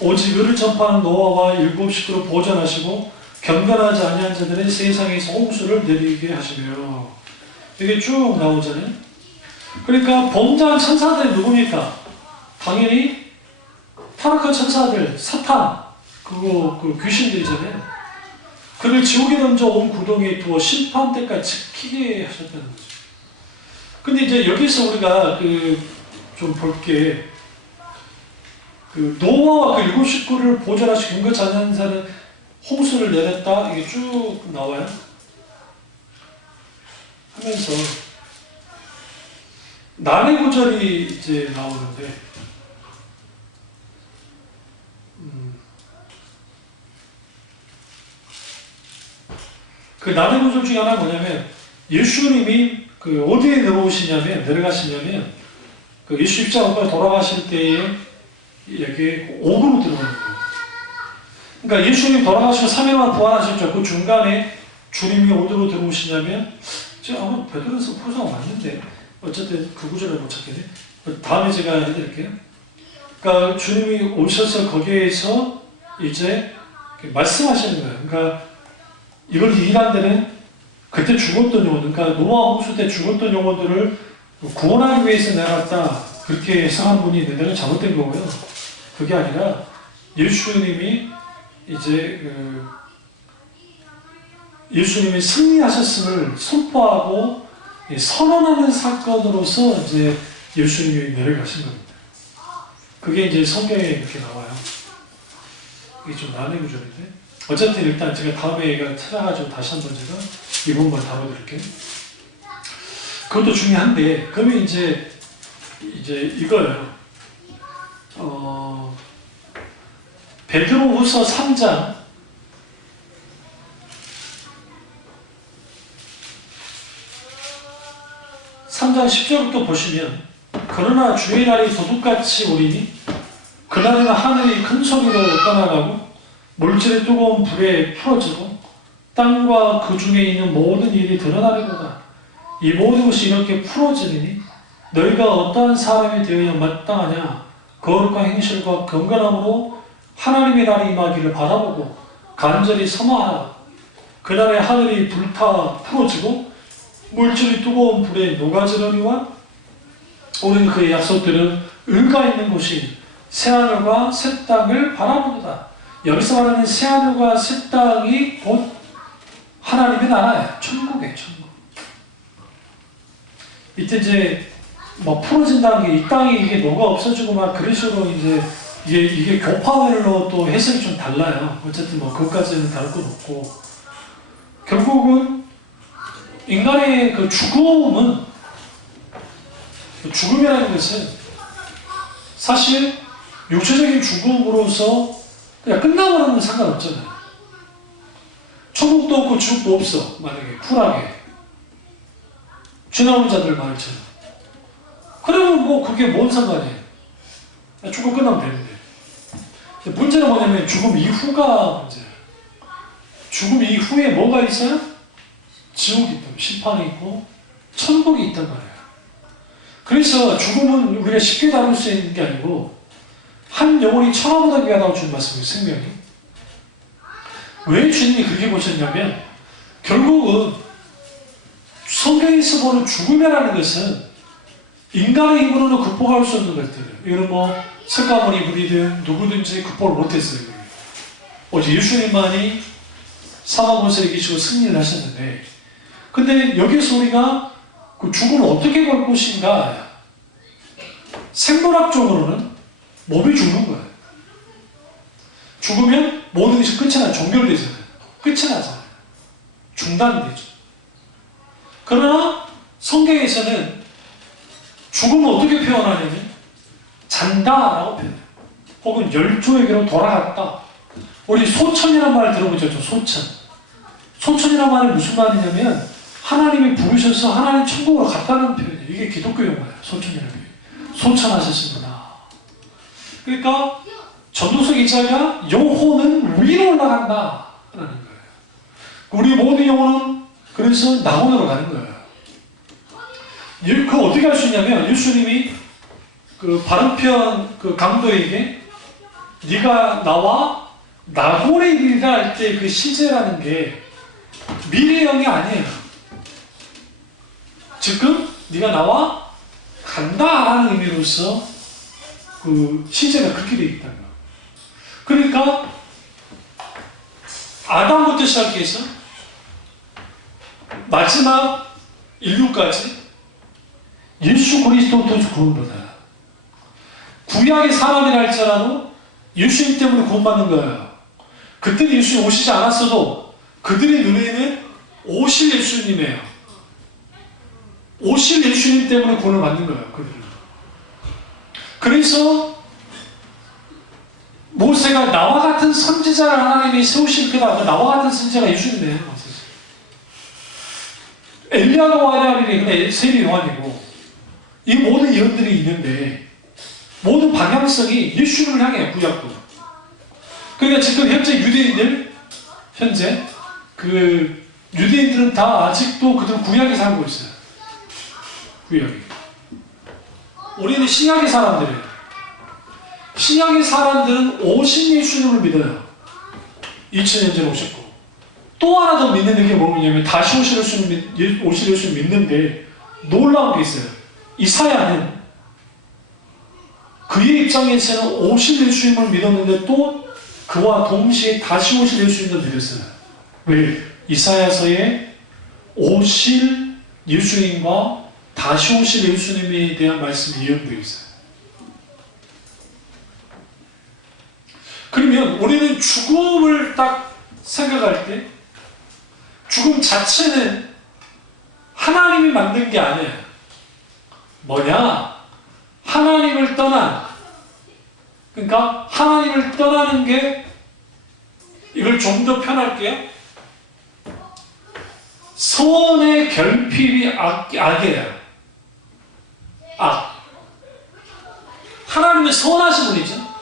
오직 의를 전파하는 노아와 일곱 식구를 보존하시고 경건하지 아니한 자들의 세상에서 홍수를 내리게 하시며, 이게 쭉 나오잖아요. 그러니까 범죄한 천사들이 누굽니까? 당연히 타락한 천사들, 사탄, 그 귀신들이잖아요. 그를 지옥에 던져 온 구덩이에 두어 심판 때까지 지키게 하셨다는 거죠. 근데 이제 여기서 우리가 좀 볼게, 노아와 그 일곱 식구를 보존하시고 경건하지 않은 자는 홍수를 내렸다, 이게 쭉 나와요. 하면서 난의 구절이 이제 나오는데, 그 난의 구절 중에 하나가 뭐냐면, 예수님이 어디에 내려가시냐면, 그 예수 십자가에 돌아가실 때에 여기 옥으로 들어가는 거예요. 그러니까 예수님 돌아가시고 3일만 부활하셨죠. 그 중간에 주님이 어디로 들어오시냐면, 제가 아마 베드로서 풀어서 맞는데, 어쨌든 그 구절을 못 찾겠네. 다음에 제가 해드릴게요. 그러니까 주님이 오셔서 거기에서 이제 말씀하시는 거예요. 그러니까 이걸 이해한 데는 그때 죽었던 영혼, 그러니까 노아 홍수 때 죽었던 영혼들을 구원하기 위해서 내려갔다, 그렇게 해석한 분이 있는데 잘못된 거고요. 그게 아니라 예수님이 이제 예수님이 승리하셨음을 선포하고 선언하는 사건으로서 이제 예수님이 내려가신 겁니다. 그게 이제 성경에 이렇게 나와요. 이게 좀 난해 구절인데, 어쨌든 일단 제가 다음에 찾아가지고 다시 한번 제가 이 부분만 다뤄드릴게요. 그것도 중요한데, 그러면 이제 이거예요. 베드로후서 3장 10절부터 보시면, 그러나 주의 날이 도둑같이 오리니 그날에는 하늘이 큰 소리로 떠나가고 물질이 뜨거운 불에 풀어지고 땅과 그 중에 있는 모든 일이 드러나리로다. 이 모든 것이 이렇게 풀어지니 너희가 어떠한 사람이 되어야 마땅하냐? 거룩한 행실과 경건함으로 하나님의 날이 임하기를 바라보고 간절히 사모하라. 그날에 하늘이 불타 풀어지고 물질이 뜨거운 불에 녹아지려니와 우리는 그의 약속들은 의가 있는 곳이 새하늘과 새 땅을 바라보도다. 여기서 말하는 새하늘과 새 땅이 곧 하나님의 나라예요. 천국이에요. 천국. 이때 이제 뭐 풀어진다는 게 이 땅이 이게 녹아 없어지고 막 그런 식으로 이제 이게 교파별로 또 해석이 좀 달라요. 어쨌든 뭐 그것까지는 다를 건 없고, 결국은 인간의 그 죽음이라는 것은 사실 육체적인 죽음으로서 그냥 끝나버리면 상관없잖아요. 천국도 없고 지옥도 없어. 만약에 쿨하게 지나온 자들 말처럼. 그러면 뭐 그게 뭔 상관이에요. 죽고 끝나면 되는데. 문제는 뭐냐면 죽음 이후가 문제예요. 죽음 이후에 뭐가 있어요? 지옥이 있다. 심판이 있고 천국이 있단 말이에요. 그래서 죽음은 우리가 쉽게 다룰 수 있는 게 아니고 한 영혼이 천하보다 귀하다고 주는 말씀이에요. 생명이. 왜 주님이 그렇게 보셨냐면 결국은 성경에서 보는 죽음이라는 것은 인간의 힘으로는 극복할 수 없는 것들이에요. 이거는 뭐 석가모니 분이든 누구든지 극복을 못했어요. 오직 예수님만이 사망권세를 이기시고 승리를 하셨는데, 근데 여기서 우리가 그 죽음을 어떻게 볼 것인가? 생물학적으로는 몸이 죽는 거예요. 죽으면 모든 것이 끝이 나요. 종결되잖아요. 끝이 나잖아요. 중단되죠. 그러나 성경에서는 죽음을 어떻게 표현하냐면 잔다라고 표현해요. 혹은 열조에게로 돌아갔다. 우리 소천이라는 말을 들어보죠. 소천. 소천이라는 말이 무슨 말이냐면 하나님이 부르셔서 하나님 천국으로 갔다는 표현이에요. 이게 기독교 용어예요. 소천이라는 표현. 소천하셨습니다. 그러니까 전도서 기자가 영혼은 위로 올라간다 라는 거예요. 우리 모든 영혼은 그래서 낙원으로 가는 거예요. 그거 어떻게 할 수 있냐면 예수님이 그 바른편 그 강도에게 네가 나와 낙원에 이르리라 할 때 그 시제라는 게 미래형이 아니에요. 지금 네가 나와 간다 하는 의미로서 그 시제가 그렇게 되어 있다는 거예요. 그러니까 아담부터 시작해서 마지막 인류까지 예수 그리스도부터 구원받아요. 구약의 사람이라 할지라도 예수님 때문에 구원받는 거예요. 그때는 예수님 오시지 않았어도 그들의 눈에는 오실 예수님이에요. 오실 예수님 때문에 구원을 받는 거예요. 그들은. 그래서 모세가 나와 같은 선지자를 하나님이 세우실 거다. 나와 같은 선지자가 예수님이에요. 엘리야가 와야 하는 세리 요한이고 이 모든 예언들이 있는데 모든 방향성이 예수를 향해요. 구약도. 그러니까 지금 현재 유대인들 그 유대인들은 다 아직도 그들은 구약에 살고 있어요. 구약에. 우리는 신약의 사람들이에요. 신약의 사람들은 오신 예수님을 믿어요. 2000년 전에 오셨고 또 하나 더 믿는 게 뭐냐면 다시 오실 예수님 믿는데 놀라운 게 있어요. 이사야는 그의 입장에서는 오실 예수님을 믿었는데 또 그와 동시에 다시 오실 예수님도 믿었어요. 왜? 이사야서에 오실 예수님과 다시 오실 예수님에 대한 말씀이 예언되어 있어요. 그러면 우리는 죽음을 딱 생각할 때 죽음 자체는 하나님이 만든 게 아니에요. 뭐냐? 하나님을 떠난, 그러니까 하나님을 떠나는 게, 이걸 좀 더 편할게요. 선의 결핍이 악이에요. 악. 하나님은 선하신 분이죠.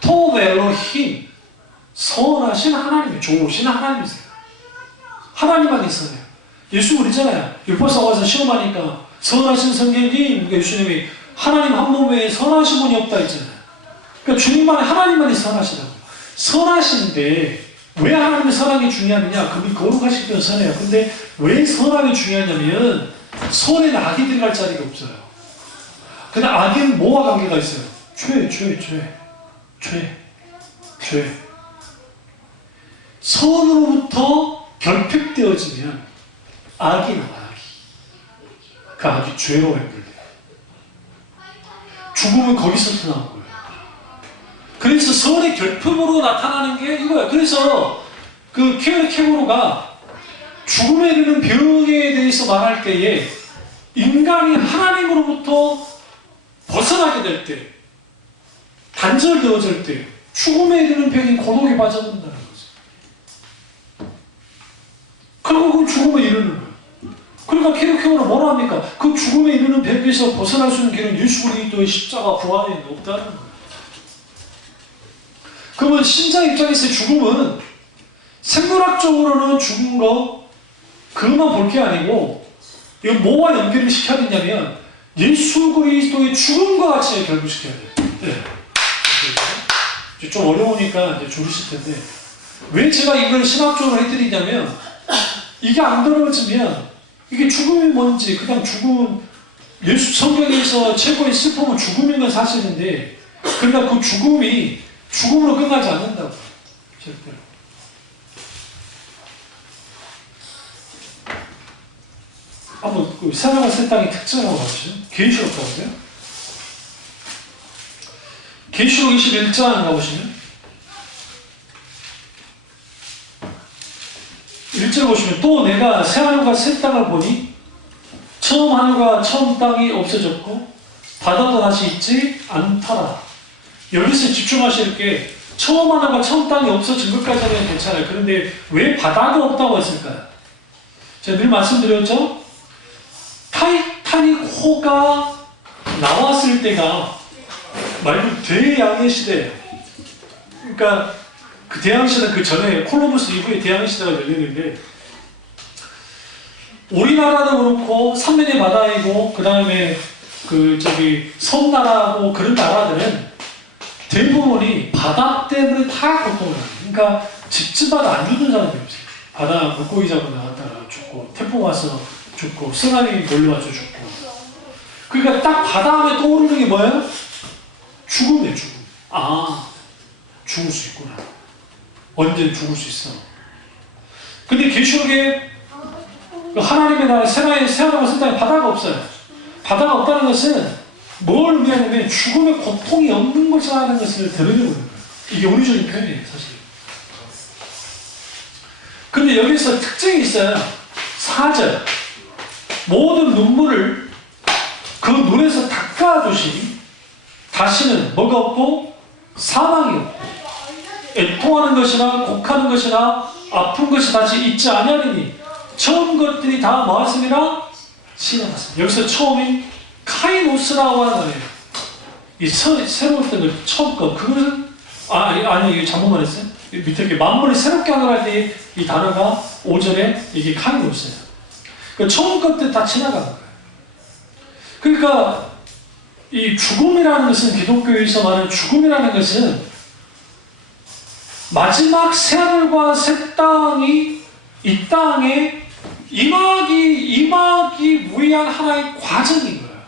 토벨로힘. 선하신 하나님이에요. 좋으신 하나님이세요. 하나님만 있어요. 예수 그러잖아요. 율법사 와서 시험하니까 선하신 성경님, 예수님이 하나님 한 몸에 선하신 분이 없다 했잖아요. 그러니까 주님만이 하나님만이 선하시다고. 선하신데 왜 하나님의 선함이 중요하느냐? 그분이 거룩하시기 때문에 선해요. 근데 왜 선함이 중요하냐면 선에는 악이 들어갈 자리가 없어요. 근데 악에는 뭐와 관계가 있어요? 죄. 선으로부터 결핍되어지면 악이 나와요. 그 악이 죄로 연결돼요. 죽음은 거기서 나온 거예요. 그래서 선의 결핍으로 나타나는 게 이거예요. 그래서 그 케르케고르가 죽음에 이르는 병에 대해서 말할 때에 인간이 하나님으로부터 벗어나게 될 때, 단절되어질 때 죽음에 이르는 병인 고독에 빠져든다는 거죠. 결국은 죽음에 이르는 거예요. 그러니까 케르케고르가 뭐라 합니까? 그 죽음에 이르는 병에서 벗어날 수 있는 길은 예수 그리스도의 십자가 부활에 없다는 거예요. 그러면 신자 입장에서의 죽음은 생물학적으로는 죽은 거 그것만 볼 게 아니고 이거 뭐와 연결을 시켜야 되냐면 예수 그리스도의 죽음과 같이 결부시켜야 돼요. 네. 좀 어려우니까 이제 줄이실 텐데 왜 제가 이걸 신학적으로 해드리냐면 이게 안 들어지면 이게 죽음이 뭔지 그냥 죽음 예수 성경에서 최고의 슬픔은 죽음인 건 사실인데 그러나 그 죽음이 죽음으로 끝나지 않는다고 절대로. 한번 그 사랑과 새 땅의 특징을 한번 봐보시죠. 계시록 가보세요. 계시록 21장 가보시면 1절 보시면 또 내가 새 하늘과 새 땅을 보니 처음 하늘과 처음 땅이 없어졌고 바다도 다시 있지 않더라. 여기서 집중하실 게 처음 하늘과 처음 땅이 없어진 것까지는 괜찮아요. 그런데 왜 바다가 없다고 했을까요? 제가 늘 말씀드렸죠? 타이타닉 호가 나왔을 때가 말 그대로 대양의 시대예요. 그러니까 그 대양시대는 그 전에 콜럼버스 이후에 대양시대가 열리는데 우리나라도 그렇고 삼면의 바다이고 그 다음에 그 저기 섬나라고 그런 나라들은 대부분이 바다 때문에 다 고통을 합니다. 그러니까 집집마다 안 죽는 사람들이 없어요. 바다 물고기 잡으러 나갔다가 죽고 태풍 와서 죽고 쓰나미 몰려와서 죽고. 그러니까 딱 바다 하면 떠오르는 게 뭐예요? 죽음이에요. 죽음. 아, 죽을 수 있구나. 언제든 죽을 수 있어. 근데 계시록에 하나님의 나라 새하늘과 새 땅에 바다가 없어요. 바다가 없다는 것은 뭘 의미하냐면 죽음의 고통이 없는 것이라는 것을 드러내고 있는 거예요. 이게 원리적인 표현이에요, 사실. 근데 여기서 특징이 있어요. 4절. 모든 눈물을 그 눈에서 닦아주시니 다시는 뭐가 없고 사망이 없고 애통하는 것이나 곡하는 것이나 아픈 것이 다시 있지 아니하리니 처음 것들이 다 뭐였습니다? 지나갔습니다. 여기서 처음이 카이노스라고 하는 거예요. 이 새로운 것, 처음 것, 그거는 아니 이게 잘못 말했어요. 밑에 이렇게 만물을 새롭게 하는 할 때 이 단어가 5절에 이게 카이노스예요. 그러니까 처음 것들 다 지나가는 거예요. 그러니까 이 죽음이라는 것은 기독교에서 말하는 죽음이라는 것은 마지막 새하늘과 새 땅이 이 땅에 임하기 위한 하나의 과정인 거예요.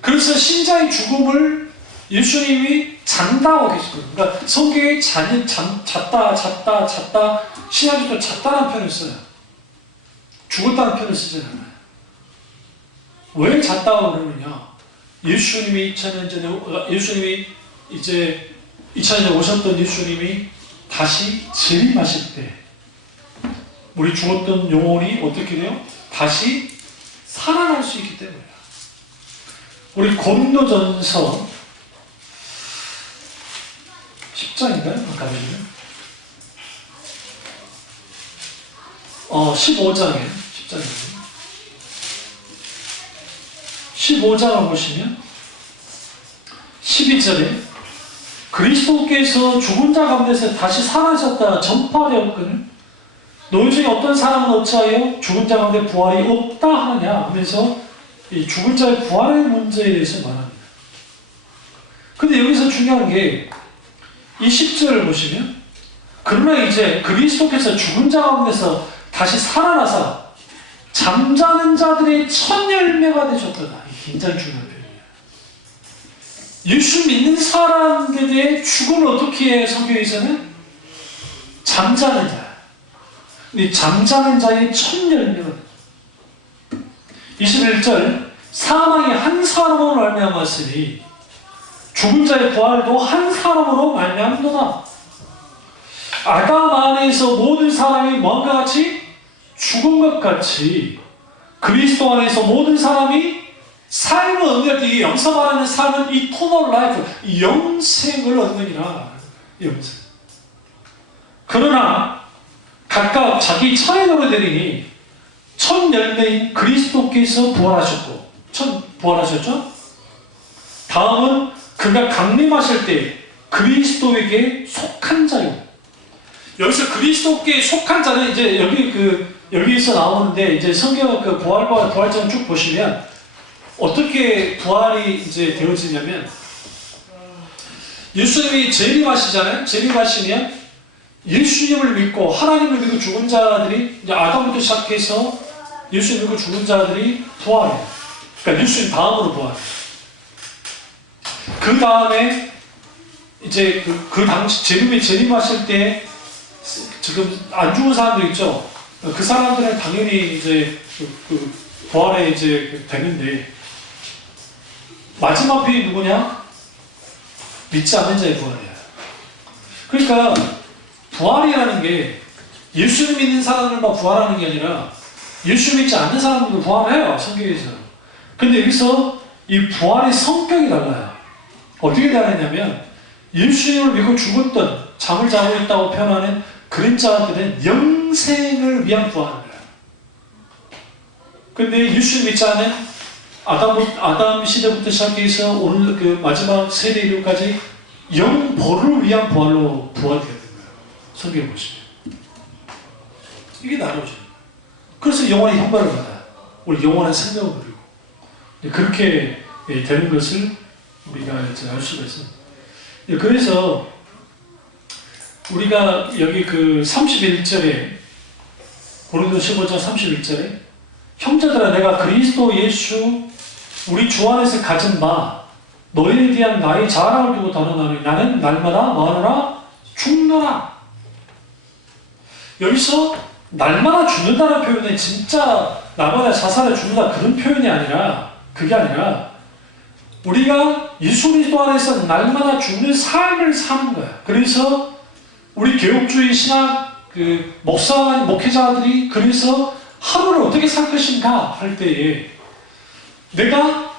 그래서 신자의 죽음을 예수님이 잔다고 계시거든요. 그러니까 성경에 잤다 신약에도 잤다는 표현을 써요. 죽었다는 표현을 쓰지 않아요. 왜 잤다고 그러느냐? 예수님이 2000년 전에 예수님이 이제 2000년 오셨던 예수님이 다시 재림하실 때 우리 죽었던 영혼이 어떻게 돼요? 다시 살아날 수 있기 때문이에요. 우리 고린도전서 10장인가요? 아까 보시면 15장에 10장이에요. 15장을 보시면 12절에 그리스도께서 죽은 자 가운데서 다시 살아나셨다 전파되었거늘 너희 중에 어떤 사람은 어찌하여 죽은 자 가운데 부활이 없다 하느냐 하면서 이 죽은 자의 부활의 문제에 대해서 말합니다. 근데 여기서 중요한 게 이 10절을 보시면 그러나 이제 그리스도께서 죽은 자 가운데서 다시 살아나서 잠자는 자들의 첫 열매가 되셨다. 굉장히 중요한 표현이에요. 예수 믿는 사람들의 죽음을 어떻게 해요? 성경에서는 잠자는 자. 이 잠자는 자의 첫 열매가 21절 사망이 한 사람으로 말미암았으니 죽은 자의 부활도 한 사람으로 말미암노라. 아담 안에서 모든 사람이 뭔가 같이 죽은 것 같이 그리스도 안에서 모든 사람이 삶을 얻는 이 영사 말하는 삶은 이터널 라이프, 영생을 얻느니라. 영생. 그러나 각각 자기 차례대로 되리니 첫 열매인 그리스도께서 부활하셨고, 부활하셨죠? 다음은 그가 강림하실 때 그리스도에게 속한 자요. 여기서 그리스도께 속한 자는 이제 여기서 나오는데 이제 성경 그 부활과 부활장 쭉 보시면 어떻게 부활이 이제 되어지냐면 예수님이 재림하시잖아요. 재림하시면 예수님을 믿고 하나님을 믿고 죽은 자들이 이제 아담부터 시작해서 예수님 믿고 죽은 자들이 부활해요. 그러니까 예수님 다음으로 부활해요. 그 다음에 이제 그 당시 재림하실 때 지금 안 죽은 사람들 있죠. 그 사람들은 당연히 이제 부활에 이제 되는데 마지막 편이 누구냐? 믿지 않는 자의 부활이야. 그러니까 부활이라는 게 예수님 믿는 사람들만 부활하는 게 아니라 예수 믿지 않는 사람들도 부활해요. 성경에서. 근데 여기서 이 부활의 성격이 달라요. 어떻게 다르냐면 예수님을 믿고 죽었던 잠을 자고 있다고 표현하는 그런 자들은 영생을 위한 부활을 해요. 근데 예수님 믿지 않는 아담 시대부터 시작해서 오늘 그 마지막 세대 이후까지 영벌을 위한 부활로 부활되어야 되는 거예요. 성경 보시면. 이게 나누죠. 그래서 영원히 형벌을 받아요. 우리 영원한 생명을 누리고. 그렇게 되는 것을 우리가 이제 알 수가 있습니다. 그래서 우리가 여기 그 31절에 고린도서 15장 31절에 형제들아 내가 그리스도 예수 우리 주 안에서 가진 바 너희에 대한 나의 자랑을 두고 단언하노니 나는 날마다 뭐하노라? 죽노라. 여기서 날마다 죽는다는 표현은 진짜 날마다 자살해 죽는다 그런 표현이 아니라 그게 아니라 우리가 예수 그리스도 안에서 날마다 죽는 삶을 사는 거야. 그래서 우리 교육주의 신학 목회자들이 그래서 하루를 어떻게 살 것인가 할 때에 내가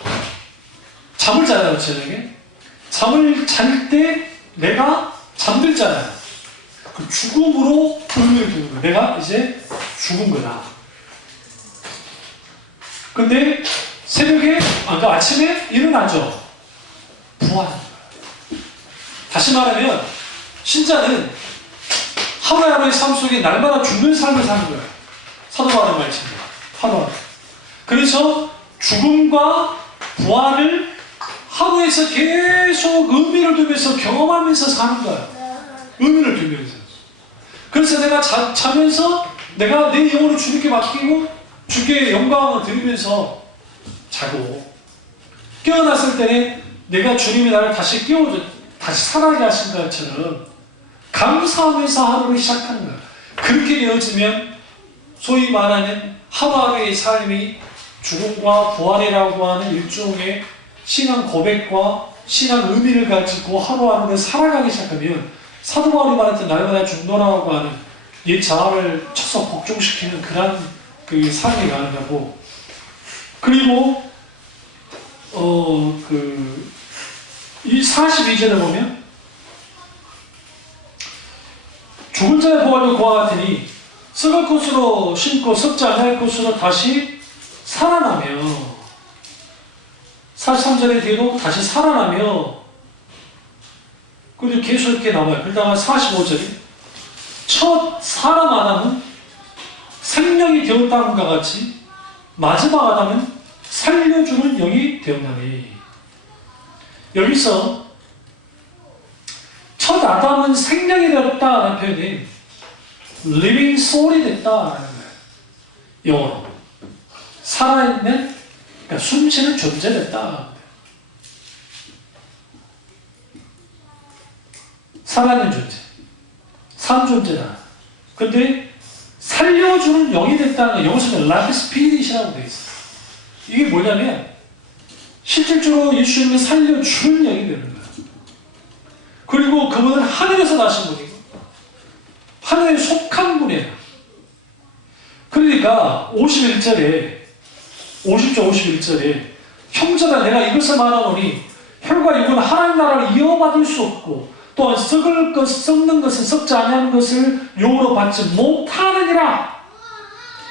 잠을 자요, 저녁에. 잠을 잘 때 내가 잠들잖아요. 그 죽음으로 의미를 두는 거야. 내가 이제 죽은 거다. 근데 새벽에, 아침에 일어나죠. 부활하는 거야. 다시 말하면 신자는 하루하루의 삶 속에 날마다 죽는 삶을 사는 거예요. 사도 바울의 말씀입니다. 하루하루. 그래서 죽음과 부활을 하루에서 계속 의미를 두면서 경험하면서 사는 거예요. 의미를 두면서. 그래서 내가 자면서 내가 내 영혼을 주님께 맡기고 주께 영광을 드리면서 자고 깨어났을 때는 내가 주님이 나를 다시 다시 살아나게 하신 것처럼 감사하면서 하루를 시작하는 거예요. 그렇게 되어지면 소위 말하는 하루하루의 삶이 죽음과 부활이라고 하는 일종의 신앙 고백과 신앙 의미를 가지고 하루하루를 살아가기 시작하면 사도 바울이 말했던 날마다 죽노라고 하는 옛 자아를 쳐서 복종시키는 그런 그 삶이 가능하고 그리고 이 42절에 보면 죽은 자의 부활도 그와 같으니 썩을 것으로 심고 썩지 않을 것으로 다시 살아나며 43절에 뒤에도 다시 살아나며 그리고 계속 이렇게 나와요. 그러다가 45절에 첫 사람 아담은 생명이 되었다는가 같이 마지막 아담은 살려주는 영이 되었나니 여기서 첫 아담은 생명이 되었다라는 표현이 living soul이 됐다라는 거예요. 영어로 살아있는 그러니까 숨쉬는 존재됐다. 살아있는 존재 산 존재다. 근데 살려주는 영이 됐다는 영어로는 life spirit이라고 되어 있어요. 이게 뭐냐면 실질적으로 예수님을 살려주는 영이 되는 거예요. 그리고 그분은 하늘에서 나신 분이고 하늘에 속한 분이에요. 그러니까 51절에 50절 51절에 형제라 내가 이것을 말하노니 혈과 육은 하나님 나라를 이어받을 수 없고 또한 썩는 것은 썩지 아니하는 것을 용으로 받지 못하느니라.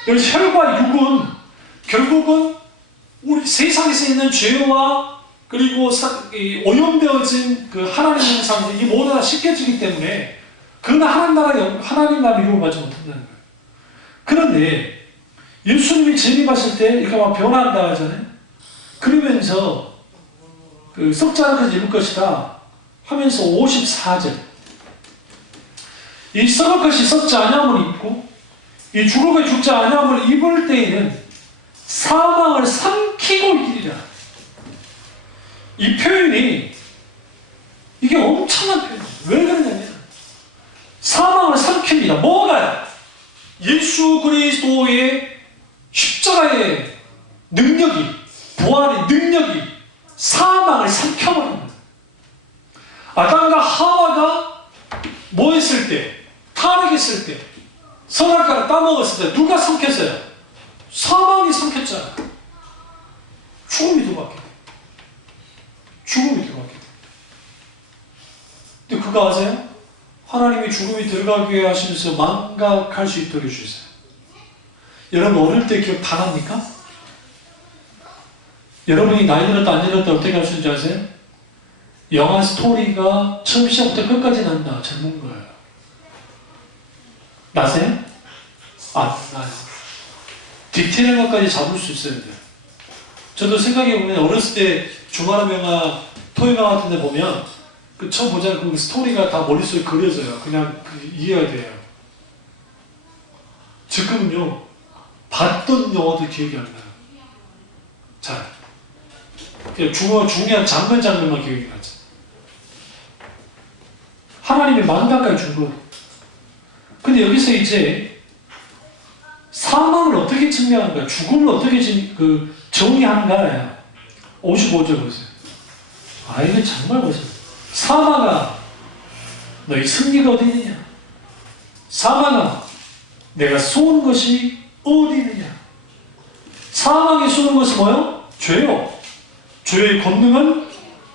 여기서 혈과 육은 결국은 우리 세상에서 있는 죄와 그리고 오염되어진 그 하나님의 형상 이 모두 다 씻겨지기 때문에 그러나 하나님 나라 이루어가지 못한다는 거예요. 그런데 예수님이 재림하실 때 이렇게 막 변화한다 하잖아요. 그러면서 그 썩지 않은 것을 입을 것이다 하면서 54절, 이 썩을 것이 썩지 아니함을 입고 이 죽을 것이 죽지 아니함을 입을 때에는 사망을 삼키고 이기리라. 이 표현이 이게 엄청난 표현이에요. 왜 그러냐면 사망을 삼킵니다. 뭐가요? 예수 그리스도의 십자가의 능력이, 부활의 능력이 사망을 삼켜버립니다. 아담과 하와가 뭐 했을 때? 타락했을 때, 선악과를 따먹었을 때 누가 삼켰어요? 사망이 삼켰잖아요. 죽음이 들어왔게 돼. 죽음이 들어왔게 돼. 근데 그거 아세요? 하나님이 죽음이 들어가게 하시면서 망각할 수 있도록 해주세요. 여러분 어릴 때 기억 다 납니까? 여러분이 나이 들었다 안 들었다 어떻게 할 수 있는지 아세요? 영화 스토리가 처음 시작부터 끝까지 난다. 젊은 거예요. 나세요? 안 나요. 디테일한 것까지 잡을 수 있어야 돼요. 저도 생각해보면 어렸을 때 주말의 명화, 토요명화 같은 데 보면 그 처음 보자는 그 스토리가 다 머릿속에 그려져요. 그냥 이해가 돼요. 지금은요, 봤던 영화도 기억이 안 나요. 잘. 그냥 중요한 장면만 기억이 나죠. 하나님의 망각까지 준 거. 근데 여기서 이제 사망을 어떻게 증명하는가, 죽음을 어떻게 정의하는가. 55절 보세요. 아, 이거 정말 보세요. 사망아, 너희 승리가 어디 있느냐? 사망아, 내가 쏘는 것이 어디 있느냐? 사망이 쏘는 것은 뭐요? 죄요. 죄의 권능은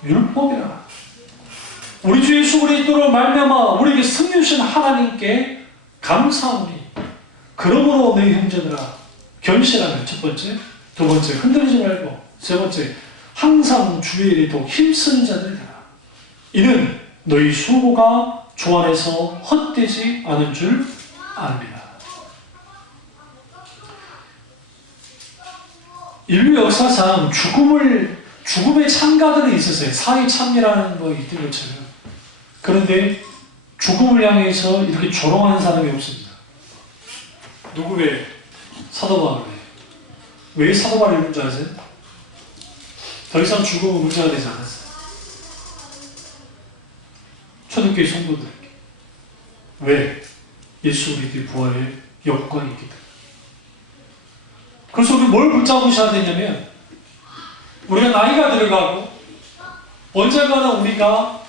율법이라. 우리 주 예수 그리스도로 말미암아 우리에게 승리 주신 하나님께 감사하오니 그러므로 너희 형제들아 견실하면 첫 번째, 두 번째 흔들리지 말고 세 번째 항상 주의 일에 더욱 힘쓰는 자들이 되라. 이는 너희 수고가 주 안에서 헛되지 않은 줄 압니다. 인류 역사상 죽음의 참가들이 있었어요. 사회 참여라는 거 있던 것처럼. 그런데 죽음을 향해서 이렇게 조롱하는 사람이 없습니다. 누구 왜? 사도 바울. 왜 사도 바울이 이런 줄 아세요? 더 이상 죽음은 문제가 되지 않았어요. 초대교회 성도들에게. 왜? 예수 그리스도의 부활의 영광이 있기 때문에. 그래서 우리 뭘 붙잡으셔야 되냐면 우리가 나이가 들어가고 언젠가는 우리가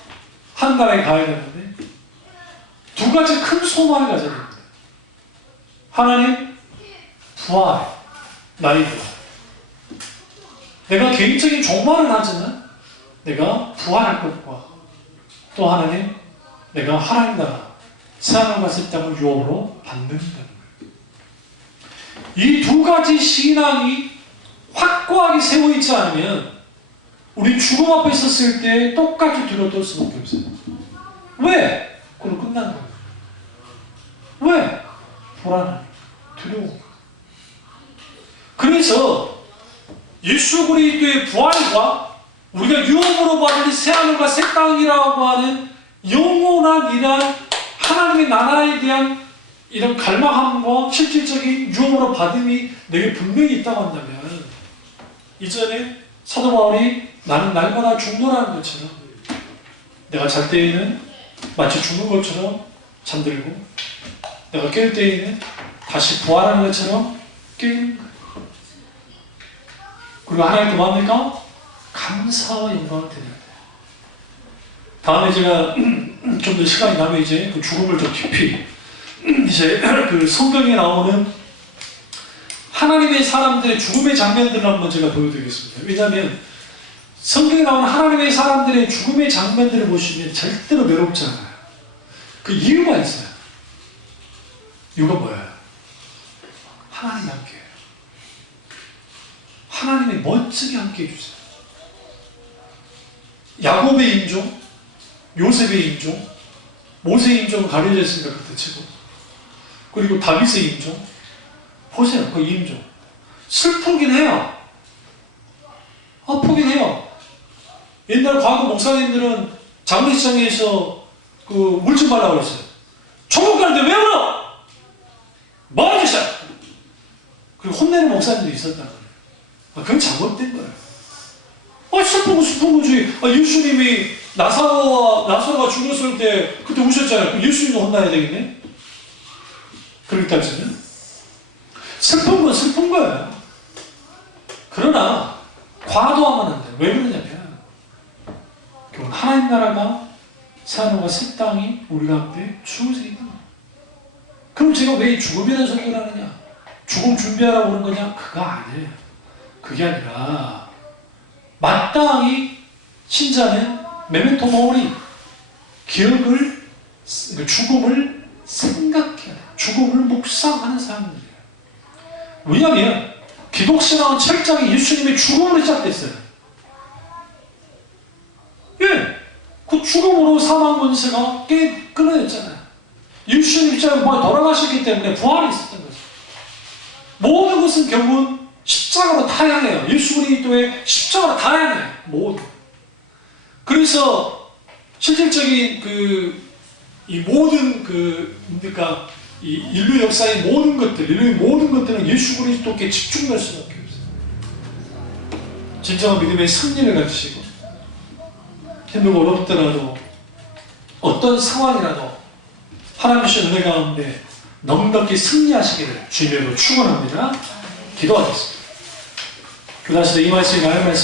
하늘나라에 가야 되는데 두 가지 큰 소망을 가져야 됩니다. 하나는 부활, 나이 부활. 내가 개인적인 종말은 하지만 내가 부활할 것과 또 하나는 내가 하나님 나라 세상을 갔을 땅을 유업으로 받는다는 거예요. 이 두 가지 신앙이 확고하게 세워있지 않으면 우리 죽음 앞에 있었을 때 똑같이 두려울 수밖에 없어요. 왜? 그걸로 끝나는 거예요. 왜? 불안하니까, 두려워. 그래서 예수 그리스도의 부활과 우리가 유업으로 받을 새하늘과 새 땅이라고 하는 영원한 이러한 하나님의 나라에 대한 이런 갈망함과 실질적인 유업으로 받음이 내게 분명히 있다고 한다면 이전에 사도 바울이 나는 날마다 죽노라는 것처럼 내가 잘 때에는 마치 죽는 것처럼 잠들고 내가 깰 때에는 다시 부활하는 것처럼 깨는 거예요. 그리고 하나님 또 뭡니까? 감사와 영광을 드려야 돼요. 다음에 제가 좀 더 시간이 나면 이제 그 죽음을 더 깊이 이제 그 성경에 나오는 하나님의 사람들의 죽음의 장면들을 한번 제가 보여드리겠습니다. 왜냐하면 성경에 나오는 하나님의 사람들의 죽음의 장면들을 보시면 절대로 외롭지 않아요. 그 이유가 있어요. 이유가 뭐예요? 하나님이 함께해요. 하나님이 멋지게 함께해 주세요. 야곱의 인종, 요셉의 인종, 모세의 임종은 가려져 있습니다. 그렇다 치고. 그리고 다윗의 임종. 보세요. 그 임종. 슬프긴 해요. 아프긴 해요. 옛날 과거 목사님들은 장례식장에서 그 울지 말라고 그랬어요. 천국 가는데 왜 울어? 뭐 하는 짓이야? 그리고 혼내는 목사님도 있었다는 거예요. 그건 잘못된 거예요. 슬픈 거지. 예수님이 나사로가 죽었을 때 그때 우셨잖아요. 그럼 예수님도 혼나야 되겠네? 그렇게 따지면 슬픈 건 슬픈 거예요. 그러나 과도하면 안 돼요. 왜 그러냐면 결국 하나님 나라가 산업과 새 땅이 우리 가운데 주어지니까. 그럼 제가 왜 죽음이라는 소리를 하느냐? 죽음 준비하라고 그런 거냐? 그거 아니에요. 그게 아니라 마땅히 신자는 메멘토 모리, 기억을, 죽음을 생각해야 돼요. 죽음을 묵상하는 사람들이에요. 왜냐하면 기독신앙은 철장이 예수님의 죽음으로 시작됐어요. 예, 그 죽음으로 사망 권세가 끊어졌잖아요. 예수님 입장에 돌아가셨기 때문에 부활이 있었던 거죠. 모든 것은 결국은 십자가로 다 향해요. 예수 그리스도의 십자가로 다 향해요. 모든. 그래서 실질적인 이 모든 뭡니까? 이 인류 역사의 모든 것들, 인류의 모든 것들은 예수 그리스도께 집중할 수밖에 없어요. 진정한 믿음의 승리를 가지시고 힘들고 어렵더라도 어떤 상황이라도 하나님의 은혜 가운데 넉넉히 승리하시기를 주님으로 축원합니다. 기도하겠습니다. 그 다시 이 말씀이 나의 말씀